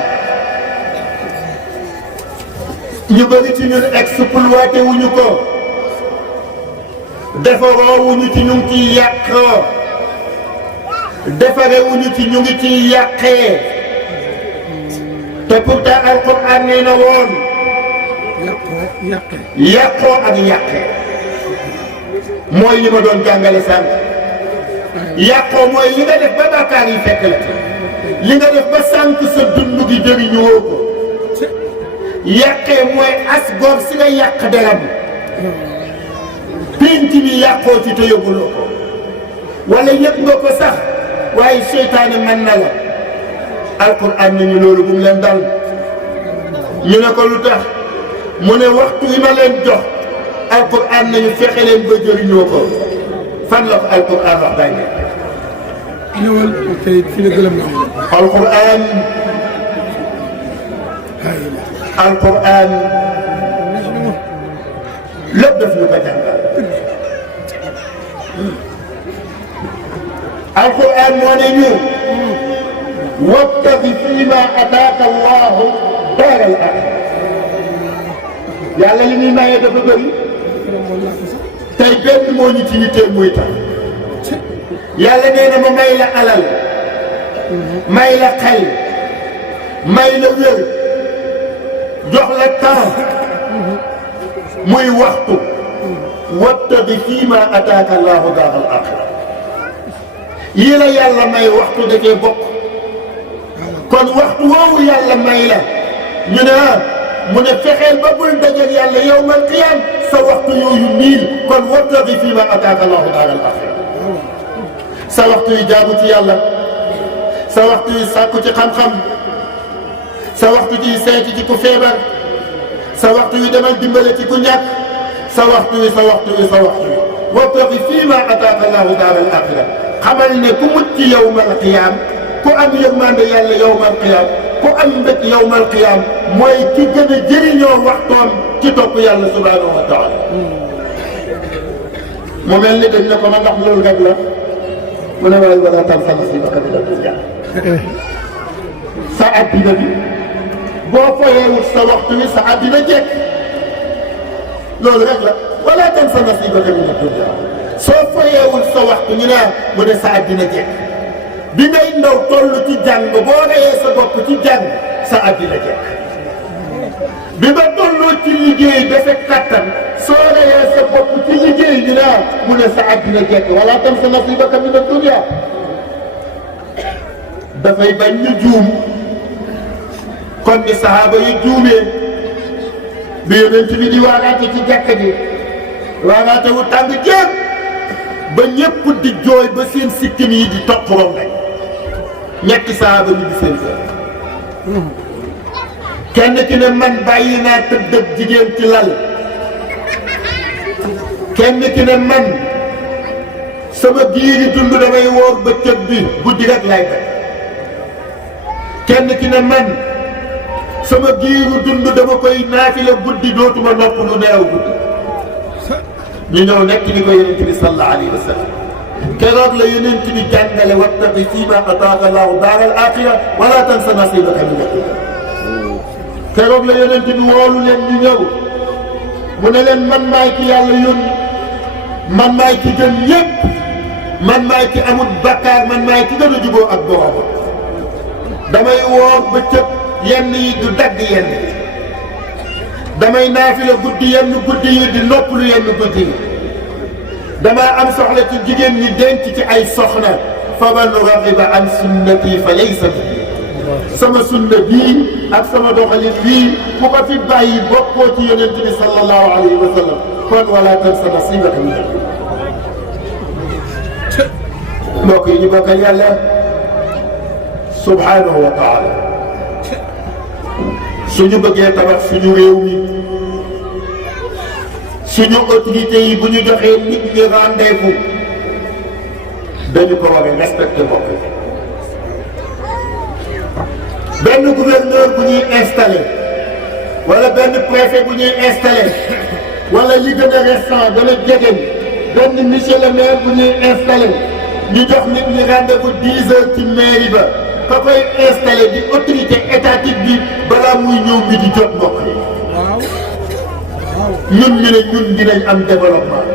ñu bëri ci ñun exploité wuñu ko defaroo wuñu ci ñu ngi ciy yàqoo defare wuñu ci ñu ngi ciy yàqee te pourtant alquran nee na woon yàqoo ak yàqee mooy li ma doon jàngale sànq yàqoo mooy li nga def ba bàkkaar yi fekk la li nga def ba sànq sa dund gi jëriñu woo ko yàqee mooy as góor si nga yàq deram pénc mi yàqoo ci te yëguloo ko wala yëg nga ko sax waaye seytaane mën na la alquran nañu loolu bu mu leen dal ñu ne ko lu tax mu ne waxtu wi ma leen jox alquran nañu fexe leen ba jëriñoo ko fan la ko alquran wax day nekk ñëwal tey fi la gëlëm na alquran alquran lépp daf ñu ko jàngal alquran moo ne ñu wabtaghi fiima ataaka allahu daaral aaxira yàlla li muy maye dafa bëri tey benn moo ñu ci yitteel muy tax yàlla nee na ma may la alal may la xel may la wér jox la temps muy waxtu wabtaghi fiima ataaka allahu daaral aaxira yii la yàlla may waxtu da cee bokk kon waxtu woowu yàlla may la ñu ne mu ne fexeel ba bul dajal yàlla yawmal qiyaam sa waxtu yooyu niil kon wabtaghi fiima ataaka allahu daaral aaxira sa waxtu yi jaamu ci yàlla sa waxtu yi sàkku ci xam-xam sa waxtu yi seeti ci ku feebar sa waxtu yi demal dimbale ci ku ñàkk sa waxtu yi wabtaghi fiima ataaka allahu daaral aaxira xamal ne ku mucc ci yawmal qiyaam ku am yërmande yàlla yawmal qiyaam ku am mbég yawmal qiyaam mooy ki gën a jëriñoo waxtoom ci topp yàlla subhaanahu wa taala mu mel ni dañ ne ko ma ndax loolu rek la mu ne waaye wala tansa nasiibaka mina dunya sa addina bi boo foyeewul sa waxtu wi sa addina jekk loolu rek la wala tansa nasiibaka mina dunya soo foyeewul sa waxtu ñu ne mu ne sa addina jekk bi ngay ndaw toll ci jàng boo reyee sa bopp ci jàng sa addina jekk bi nga tolloo ci liggéey dafa kattan soo reyee sa bopp ci liggéey ñu ne mu ne sa addina jekk wala tansa nasiibaka mina dunya dafay bañ ñu juum kon ni sahaaba yi juumee bi yonent bi di waaraate ci jàkka ji waaraate wu tàng jéem ba ñëpp di jooy ba seen sikkim yi di topp rom nañ ñetti sahaaba ñu di seen seen kenn ki ne man bàyyi naa tëdd ak jigéen ci lal kenn ki ne man sama giiri dund damay woor bëccëg bi guddi rek lay def kenn ki ne man sama giiru dund dama koy naafila guddi dootuma nopp lu neew guddi ñu ñëw nekk ni ko yonent bi sallallahu alayhi wa sallam keroog la yonent bi jàngale wabtaghi fiimaa ataaka Allaahu daaral aaxira wala tansa nasiibaka mina dunya keroog la yonent bi woolu leen ñu ñëw mu ne leen man maay ki yàlla yónni man maay ki gën ñépp man maay ki amul bakkaar man maay ki gën a juboo ak boroomam damay woor bëccëg yenn yi du dagg yenn yi damay naafila guddi yenn guddi yi di noppalu yenn guddi yi damaa am soxla ci jigéen ñi denc ci ay soxna fa man raxiba an sunnati fa laysa minni sama sunna bii ak sama doxalin bii ku ko fi bàyyi bokkoo ci yonent bi sallallahu alayhi wa sallam kon wala tansa nasiibaka mina dunya mbokk yi ñu bokkal yàlla subhanahu wa taala suñu bëggee tabax suñu réew mi suñu autorités yi bu ñu joxee nit ñi rendez-vous dañu ko war a respecté mbokk yi benn gouverneur bu ñuy installé wala benn préfet bu ñuy installé wala li gën a récent gën a jege benn monsieur le maire bu ñuy installé ñu jox nit ñi rendez-vous 10 heures ci mairie ba ka koy installé di autorité étatique bi balaa muy ñëw bi di jot mbokk yi. waaw waaw. ñun ñu ne ñun dinañ am développement.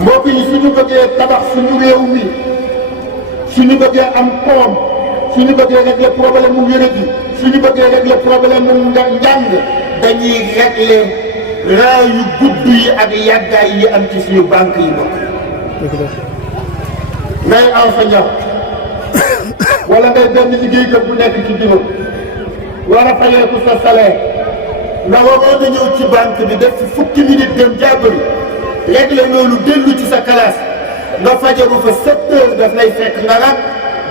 mbokk yi suñu bëggee tabax suñu réew mi suñu bëggee am koom suñu bëggee régler problème mu wéradi suñu bëggee régler problème mu njàng dañuy régler raa yu gudd yi ak yàggaay yi am ci suñu banque yi mbokk ngay enseignant wala ngay benn liggéeykat bu nekk ci bureau war a fayeeku sa salaire nga waroon a ñëw ci banque bi def ci fukki minute gën jàppali régler loolu dellu ci sa classe nga fajaru fa 7 heures daf lay fekk nga rak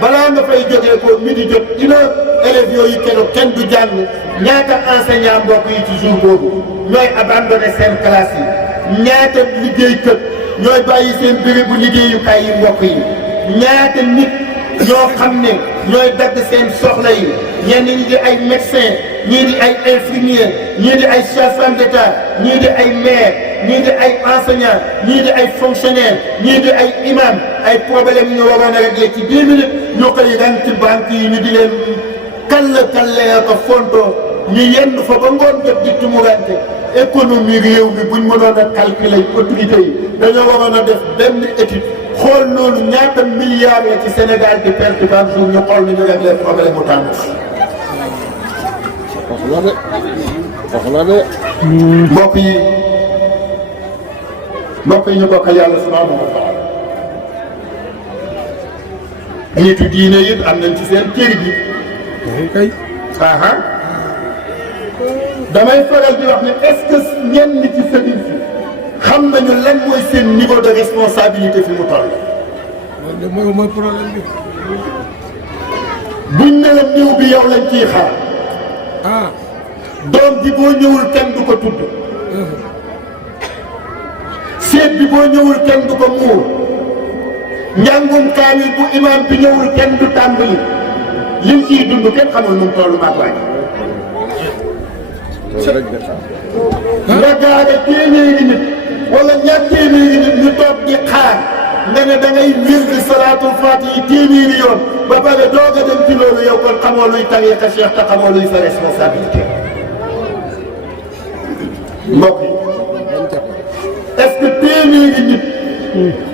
balaa nga fay jógee ko midi jot dina élèves yooyu keroog kenn du jàng ñaata enseignant mbokk yi ci jour boobu ñooy abandonné seen classe yi ñaata liggéeykat ñooy bàyyi seen bérébu liggéeyukaay yi mbokk yi ñaata nit ñoo xam ne ñooy dagg seen soxla yi ñenn ñi di ay médecin ñii di ay infirmier ñii di ay sage-femme d'État ñii di ay maire ñii di ay enseignant ñii di ay fonctionnaire ñii di ay imam ay problème ñu waroon a régler ci 10 minutes ñu koy ran ci banque yi ñu di leen kallee ko fonto ñu yenn fa ba ngoon jot di tumurante économie réew mi buñ mënoon a calculer autorité yi dañoo waroon a def benn étude xool loolu ñaata milliards la ci Sénégal di perte par jour ñu xool nañu régler problème mu tànn. wax na de. mbokk yi ñu bokkal yàlla subhanahu wa taala nitu diine it am nañ ci seen kër gi. kay. damay faral di wax ne est-ce que ñenn ci sëriñ si xam nañu lan mooy seen niveau de responsabilité fi mu toll. loolu mooy problème bi. buñ ne la néew bi yow lañ ciy xaar. ah. doom bi boo ñëwul kenn du ko tudd. seet bi boo ñëwul kenn du ko muur. njàngum kaamil bu imam bi ñëwul kenn du tàmbali. lim ciy dund kenn xamul nu mu toll maag waaj. nga gaare téeméeri nit wala ñaar téeméeri nit ñu toog di xaar nga ne da ngay wir di salaatul faatihi téeméeri yoon ba pare doog a dem ci loolu yow kon xamoo luy tariqa cheikh te xamoo luy sa responsabilité. mbokk yi est-ce que téeméeri nit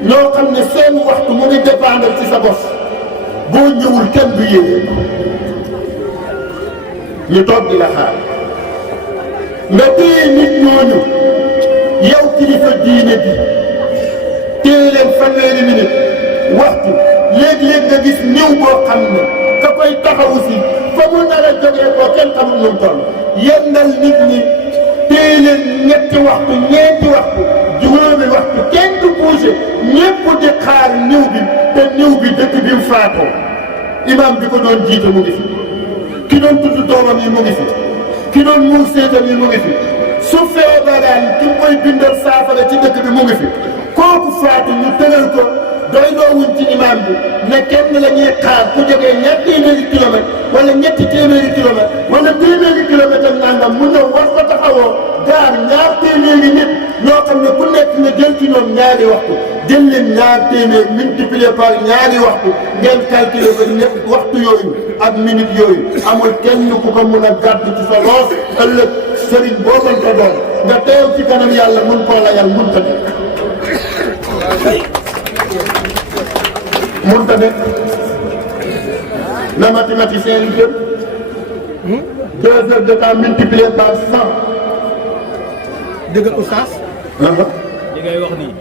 ñoo xam ne seen waxtu mu ngi dépendre ci sa bos boo ñëwul kenn du yéege ñu toog di la xaar nga téye nit ñooñu yow kilifa diine bi téye leen fanweeri minute waxtu léeg-léeg nga gis néew boo xam ne ka koy taxawu si fa mu nar a jógee koo kenn xamul nu mu toll yendal nit ñi téye leen ñetti waxtu ñeenti waxtu juróomi waxtu kenn du bougé ñépp di xaar néew bi te néew bi dëkk bi mu faatoo imam bi ko doon jiite mu ngi fi ki doon tudd doomam yi mu ngi fi ki doon muur séetam yi mu ngi fi su feebaraan ki koy bindal saafara ci dëkk bi mu ngi fi kooku faatu ñu tëral ko doy loowuñ ci imam bi ne kenn la ñuy xaar ku jógee ñaar téeméeri kilomètre wala ñetti téeméeri kilomètre wala téeméeri kilomètre ak nangam mu ñëw war ko taxawoo gaar ñaar téeméeri nit ñoo xam ne ku nekk nga jël ci ñoom ñaari waxtu jël leen ñaar téeméer multiplié par ñaari waxtu ngeen calculer ko ñett waxtu yooyu ak minute yooyu amul kenn ku ko mun a gàdd ci sa loos ëllëg sëriñ boo mën ko doon nga teew ci kanam yàlla mun koo layal mun ta nekk mun ta nekk na mathématicien yi jëm 2 heures de temps multiplié par 100. dëggal oustaz. li ngay wax nii.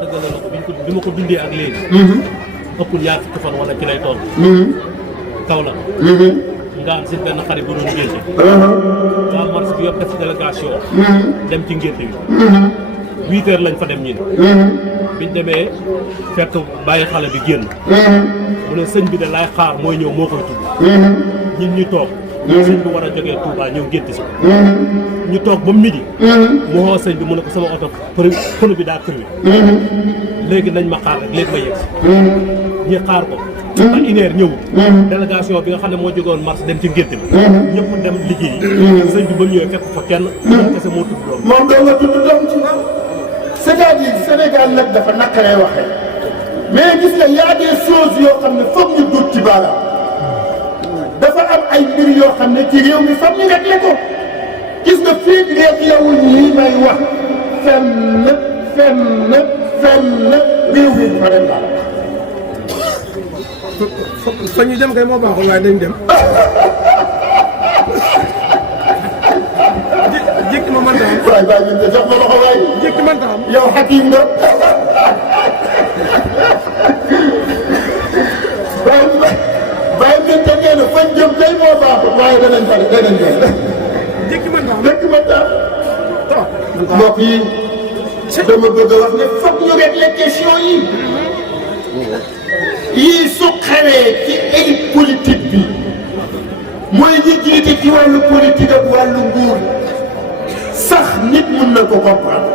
dëggal la ko bi ma ko bindee ak léegi. ëppul ñaar fukki fan wala ci lay toll. kaw la. nga am si benn xarit bu doon ngénte. waa mars bi yëpp def ci délégation. dem ci ngénte bi. 8 heures lañ fa dem ñun. biñ demee fekk bàyyi xale bi génn. mu ne sëñ bi de laay xaar mooy ñëw moo koy tudd. ñun ñu toog. sëñ bi war a jógee Touba ñëw ngénte si ko. ñu toog ba midi. mu xoo sëñ bi mu ne ko sama oto pënu bi daa kërwi. léegi nañ ma xaar rek léegi ma yegg si. ñi xaar ko. ba une heure ñëw. délégation bi nga xam ne moo jógoon mars dem ci ngénte bi. ñëpp dem liggéeyi. sëñ bi ba mu ñëwee fekk fa kenn. moom kese moo tudd doom. moom doo nga tudd doom ci c'est-à-dire Sénégal nag dafa naqaree waxee mais gis nga y a des choses yoo xam ne foog ñu dut ci baaraam dafa am ay mbir yoo xam ne ci réew mi foog ñu réglé ko gis nga fii réglé wuñ lii may wax fenn réew mi fa dem daal. fa ñu dem kay moo baaxul waaye dañ dem. jékki ma mënta am. waay ñun de jox ma loxo waay. jékki mënta am. yow xakim nga. bàyyi ngeen te ngeen fañ jëm tey moo baaxul waaye danañ pare danañ pare. jékki mënta am. jékki mënta am. mbokk yi dama bëgg a wax ne foog ñu régler question yi. yii su xewee ci élite politique bi mooy ñi jiite ci wàllu politique ak wàllu nguur sax nit mun na ko comprendre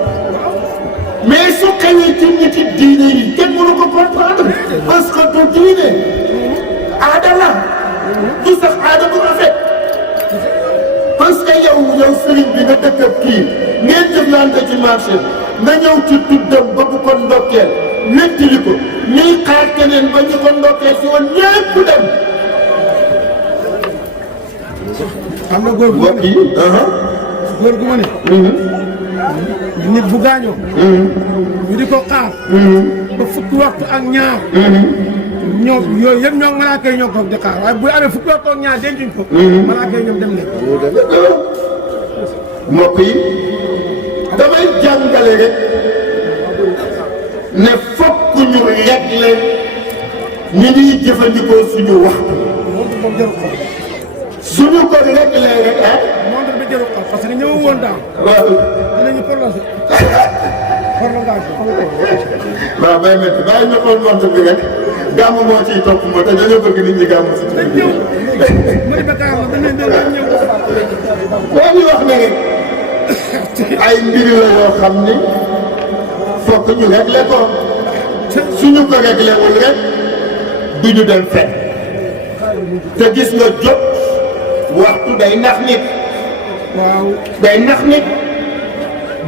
mais su xewee ci nit diine yi kenn mënu ko comprendre parce que du diine aada la du sax aada bu rafet parce que yow sëriñ bi nga dëkk ak kii ngeen jëflante ci marché nga ñëw ci tuddam ba bu ko ndokkeel wettili ko ñuy xaar keneen ba ñu ko ndokkeel si woon ñëpp dem. am na góor gu ma ne. góor gu ma ne. nit bu gaañoo. ñu di ko xaar. ba fukki waxtu ak ñaar. ñoom yooyu yëpp ñoom malaaka yi ñoo ko di xaar waaye bu amee fukki waxtu ak ñaar dencuñ ko. malaaka yi ñoom dem nañ. mbokk yi damay jàngale rek ne fokk ñu réglé ni ñuy jëfandikoo suñu waxtu. suñu ko réglé rek ah. montre bi jarul xol parce que ñëw woon daaw. waaw. dinañu prolongé. waaw bay métti bàyyi ñu xool montre bi rek gàmm moo ciy topp moo te dañoo bëgg nit ñi gàmm si. dañ ñëw. mën na kaa wax dañ ñëw. boo ñu wax ne rek ay mbir la yoo xam ni fokk ñu réglé ko suñu ko réglé wul rek du ñu dem fenn te gis nga jot waxtu day nax nit. waaw day nax nit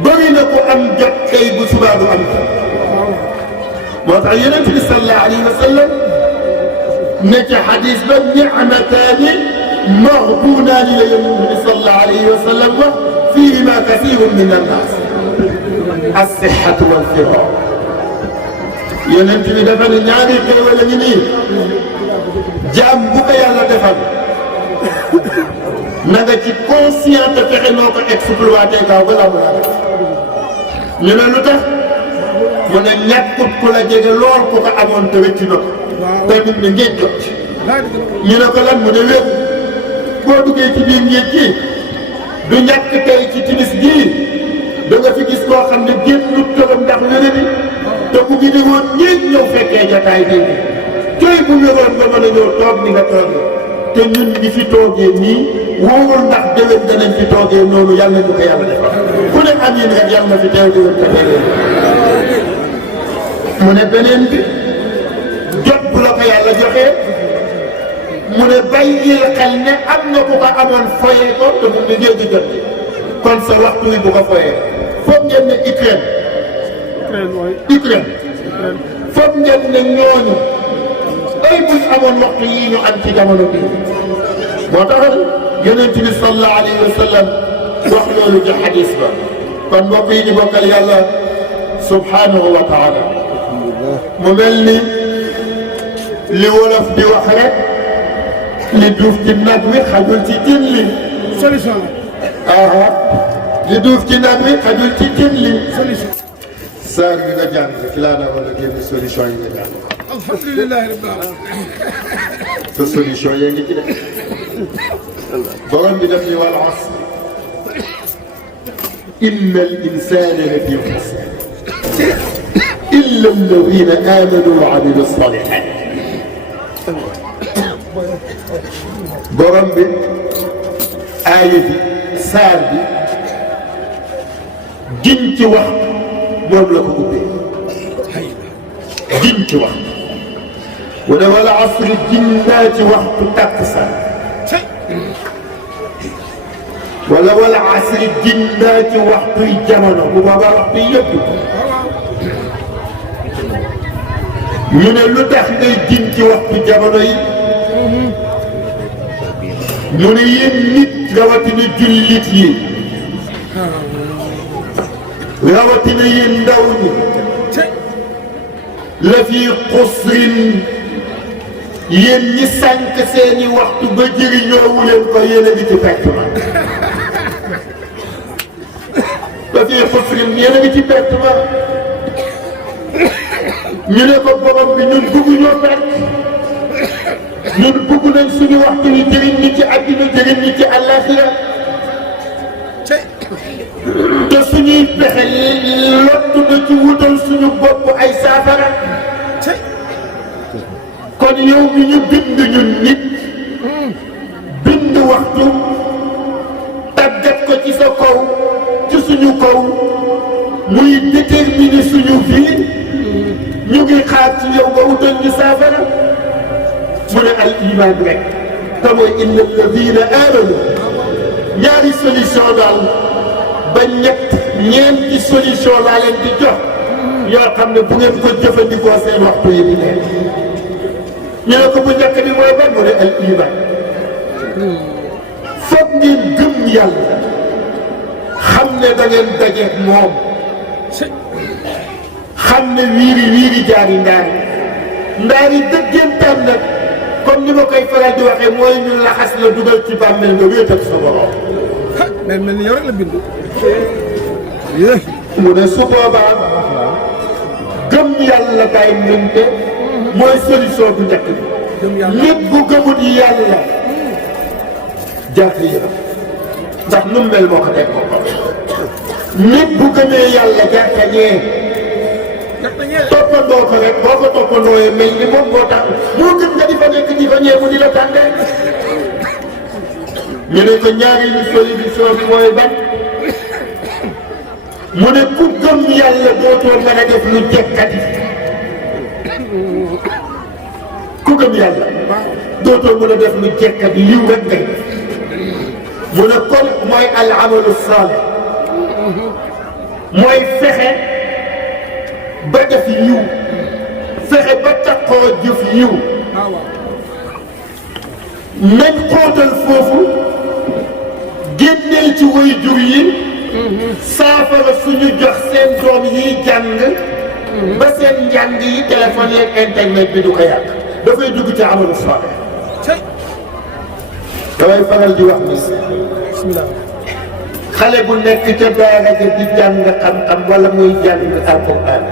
bëri na ko am jot tey bu subaa du am moo tax yonent bi sallallahu alayhi wa sallam ne ci xadis ba ni'mataani maghbuunaani la yonent bi sallallahu alayhi wa sallam wax fiihima kasiirun min annaas as-sihhatu wal firaaq yonent bi dafa ne ñaari xéewal a ngi nii jaam bu ko yàlla defal na nga ci conscient te fexe noo ko exploité gaaw balaa mu laa def ñu ne lu tax mu ne ñàkkut ku la jege lool ku ko amoon te wécci na ko te nit ñi ngeen jot ñu ne ko lan mu ne wér boo duggee ci biir ngéej gi du ñàkk tey ci timis gii da nga fi gis koo xam ne génnut këram ndax wéré bi te mu ngi ne woon ñéeg ñëw fekkee jataay bi tey bu wéroon nga mën a ñëw toog ni nga toogee te ñun ñi fi toogee nii wóorul ndax déwén danañ fi toogee noonu yàlla ñu ko yàlla defal ku ne amiin rek yàlla na fi teew déwén te teewee mu ne beneen bi jot bu la ko yàlla joxee mu ne bàyyil xel ne am na ku ko amoon foyee ko te mu ngi géej jot kon sa waxtu wi bu ko foyee foog ngeen ne Ukraine foog ngeen ne ñooñu ay buñ amoon waxtu yii ñu am ci jamono bi moo tax yonent bi sallallahu alayhi wa sallam wax loolu ci xadis ba kon mbokk yi ñu bokkal yàlla subhanahu wa taala mu mel ni li wolof di wax rek li duuf ci nag wi xajul ci cin li solution la li duuf ci nag wi xajul ci cin li solution saar bi nga jàng rek laa na wala génn solution yi nga jàng alhamdulilah rabbil alamin te solution yaa ngi ci def borom bi daf ni wal asr inna al insana la fi xusr illa alladina amanu wa amilu salihat borom bi aaya bi saar bi giñ ci wax moom la ko ubbee giñ ci wax wala wal asri giñ naa ci waxtu takkusaan wala wala asri giñ naa ci waxtuy jamono bu boobaa waxtu yëpp ñu ne lu tax ngay giñ ci waxtu jamono yi mu ne yéen nit rawatina jullit yi rawatina yéen ndaw ñi la fi xusrin yéen ñi sànq seeni waxtu ba jëriñoowu leen ko yéen a ngi ci pertement la fi xusrin yéen a ngi ci pertement ñu ne ko borom bi ñun bëgguñoo perte ñun bëgg nañ suñu waxtu yi jëriñ ñi ci àddina jëriñ ñi ci àllaaxira te suñuy pexe lottu na ci wutal suñu bopp ay saafara kon yow mi ñu bind ñun nit bind waxtu tàggat ko ci sa kaw ci suñu kaw muy déterminer suñu vie ñu ngi xaar ci yow nga wutal ñu saafara mu ne al iman rek te mooy inna alladina amanu ñaari solution daal ba ñeenti solution laa leen di jox yoo xam ne bu ngeen ko jëfandikoo seen waxtu yi di leen ñu ne ko bu njëkk bi mooy ban mu ne al iman foog ngeen gëm yàlla xam ne da ngeen dajeeg moom xam ne wiiri jaari ndaari dëggantaan nag comme ni ma koy faral di waxee mooy ñu laxas la dugal ci bàmmeel nga wéetal sa borom. mel ni yow rek la bind. mu ne su boobaa gëm yàlla kay mënte mooy solution bu njëkk bi. nit bu gëmut yàlla jaaxle ndax nu mel moo ko teg boppam. nit bu gëmee yàlla jaaxle toppandoo ko rek boo ko toppandooyee mel ni moom moo tax moo gën nga di fa nekk di fa ñeeku di la tànnee. ñu ne ko ñaareelu solution bi mooy ban mu ne ku gëm yàlla dootoo mën a def lu jekkati ku gëm yàlla dootoo mën a def lu jekkati yiw rek ngay mu ne kon mooy al amalu saalih mooy fexe ba def yiw fexe ba taxoo jëf yiw nañ xóotal foofu génneel ci way jur yi saafara suñu jox seen doom yiy jàng ba seen njàng yi téléphone yeeg internet bi du ko yàq dafay dugg ci amalu saalih damay faral di wax ni xale bu nekk ca daara ja di jàng xam-xam wala muy jàng alquran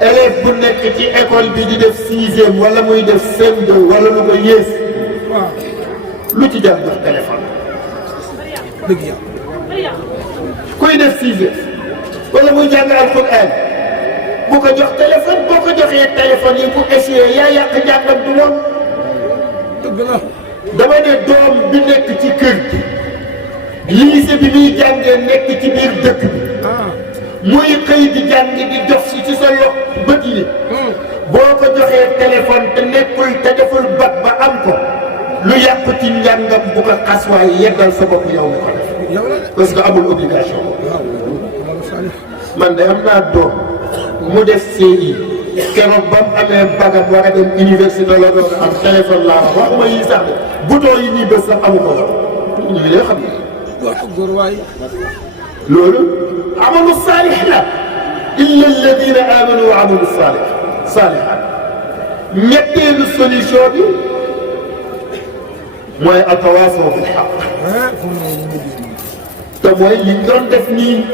élève bu nekk ci école bi di def 6e wala muy def CM2 wala lu ko yées lu ci jar jox téléphone dëgg yàlla kuy def 6e wala muy jàng alquran bu ko jox téléphone boo ko joxee téléphone yi bu échoué yaa yàq njàngam du moom dëgg la dama ne doom bi nekk ci kër gi lycée bi muy jàngee nekk ci biir dëkk bi muy xëy di jàng di jox si ci sa lox bët yi boo ko joxee téléphone te nekkul te deful bac ba am ko lu yàq ci njàngam bu ko xas waaye yeggal sa bopp yow mi ko def parce que amul obligation man de am naa doom mu def CI keroog ba mu amee bagam war a dem université la doon am téléphone laa wax waxuma yi sax de bouton yi nii bés sax amu ko woon ñu ngi xam ne loolu amalu saalih la illa alladina amanu wa amalu saalihat ñetteelu solution bi mooy atawaasaw bil haqq te mooy li ñu doon def nii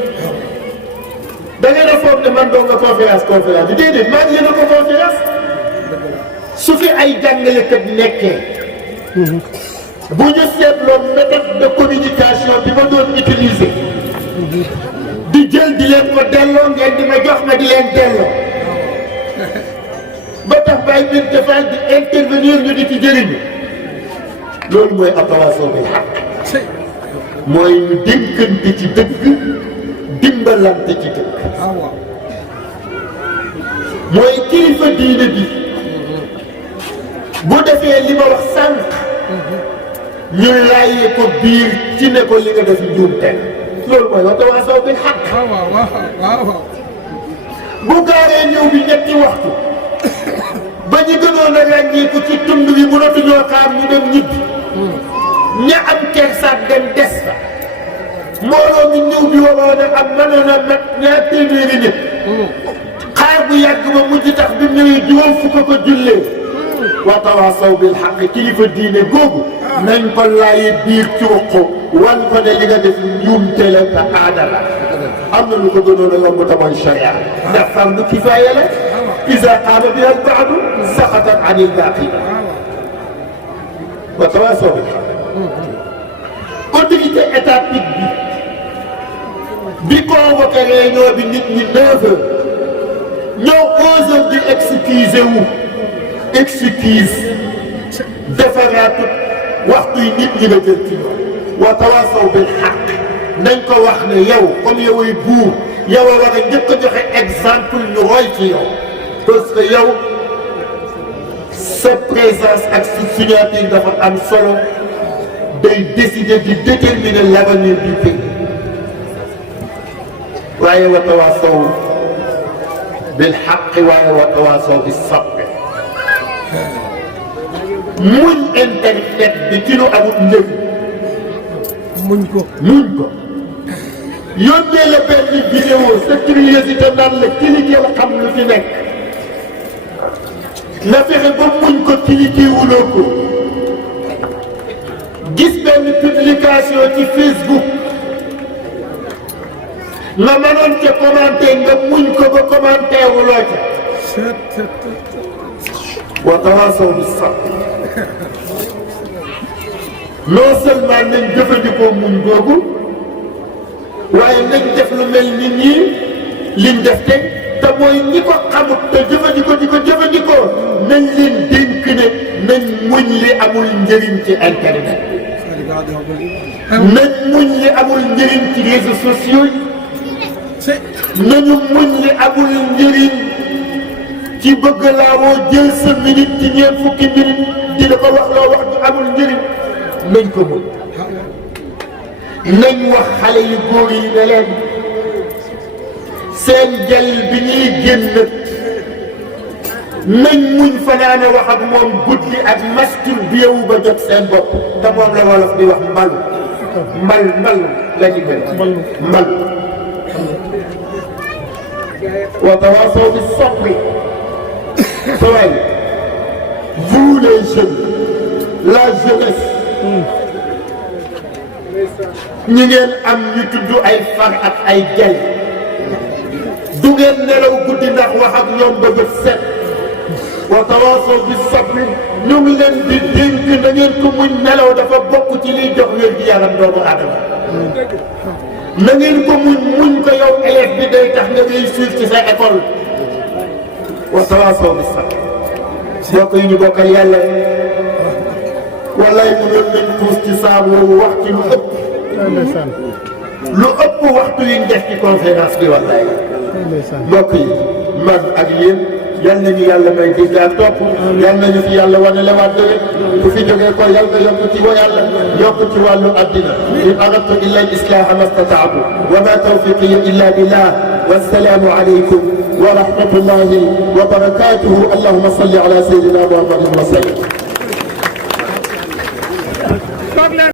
da ngeen a foog ne man doon nga conférence bi déedéet maa ngi yéen a ko conférence su fi ay jàngalekat nekkee bu ñu seetloo méthode de communication bi ma doon utiliser di jël di leen ko delloo ngeen di ma jox ma di leen delloo ba tax Baye Binta Fall di intervenir ñu di ci jëriñu loolu mooy atawaasaw bil haqq mooy ñu dénkante ci dëgg dimbalante ci dëgg mooy kilifa diine bi bu defee li ma wax sànq ñu laajee ko biir ci ne ko li nga def njuumte loolu mooy watawaasaw bil haqq bu gaaree ñëw bi ñetti waxtu ñi gënoon a ràññeeku ci tund wi mënatuñoo xaar ñu dem ñibbi ña am kersaat dem des fa mbooloo mi ñëw bi waroon a am mënoon a mat ñaar téeméeri nit xaar bu yàgg ba mujj tax bi ñëwee juróom fukk ko jullee wa tawaasaw bil haqq kilifa diine googu nañ ko laayi biir ci ruq wan ko ne li nga def njuumte la te aada la am na lu ko gënoon a yomb te mooy charia ndax fardu kifaaya la iza qaama biha al-ba'du saqatat an al-baaqiin wa tawaasaw bil haqq autorité étatique bi convoqué réunion bi nit ñi 9 heures ñoo 11 heures di excuse defaraatu waxtu yi nit ñi la jël ci wa tawaasaw bil haqq nañ ko wax ne yow comme yow ay buur yow a war a njëkk a joxe exemple ñu roy ci yow parce que yow sa présence ak sa signature dafa am solo day décider di déterminer l'avenir du pays waaye wa tawaasaw bil haqq waaye wa tawaasaw bis sabr muñ internet bi ci lu amul njëg muñ ko yónnee la benn vidéo sa curiosité naan la cliquer la xam lu fi nekk la fexe ba muñ ko cliquer wuloo ko gis benn publication ci Facebook nga mënoon ca commenter nga muñ ko ba commenter wuloo ca wa tawaasaw bis sabr non seulement nañ jëfandikoo muñ googu waaye nañ def lu mel ni ñii liñ def te mooy ñi ko xamut te jëfandikoo di ko jëfandikoo nañ leen dénk ne nañ muñ li amul njëriñ ci internet nañ muñ li amul njëriñ ci réseaux sociaux yi nañu muñ li amul njëriñ ci bëgg laa woo jël sa minute ci ñeent fukki minute di la ko wax loo wax ñu amul njëriñ nañ ko mën nañ wax xale yu góor yi ne leen seen jël bi ñuy génn nañ muñ fanaane wax ak moom guddi ak masturbé wu ba jot seen bopp te moom la wolof di wax mbal la ñu gën mbal wa tawaasaw bis sabr soyez vous les jeunes la jeunesse ñi ngeen am ñu tudd ay far ak ay gel du ngeen nelaw guddi ndax wax ak ñoom ba bët set wa tawaasaw bis sabr ñu ngi leen di dénk na ngeen ko muñ nelaw dafa bokk ci liy jox wér gi yaram doomu aadama na ngeen ko muñ ko yow élève bi day tax nga réussir ci sa école wa tawaasaw bis sabr bokk yi ñu bokkal yàlla wallaay mënoon nañ tuus ci saabu wax ci lu ëpp waxtu yi ñu def ci conférence bi wallaay mbokk yi man ak yéen yal nañu yàlla may dégg ak topp yal nañu fi yàlla wane la waat déwén bu fi jógee ko yal na yokk ci wa yàlla yokk ci wàllu addina in aradtu illa al islaha ma stataatu wa ma tawfiqiya illa billah wassalaamu aleykum wa rahmatullahi wa barakatuhu allahumma salli ala sayyidina muhammadin wa sallam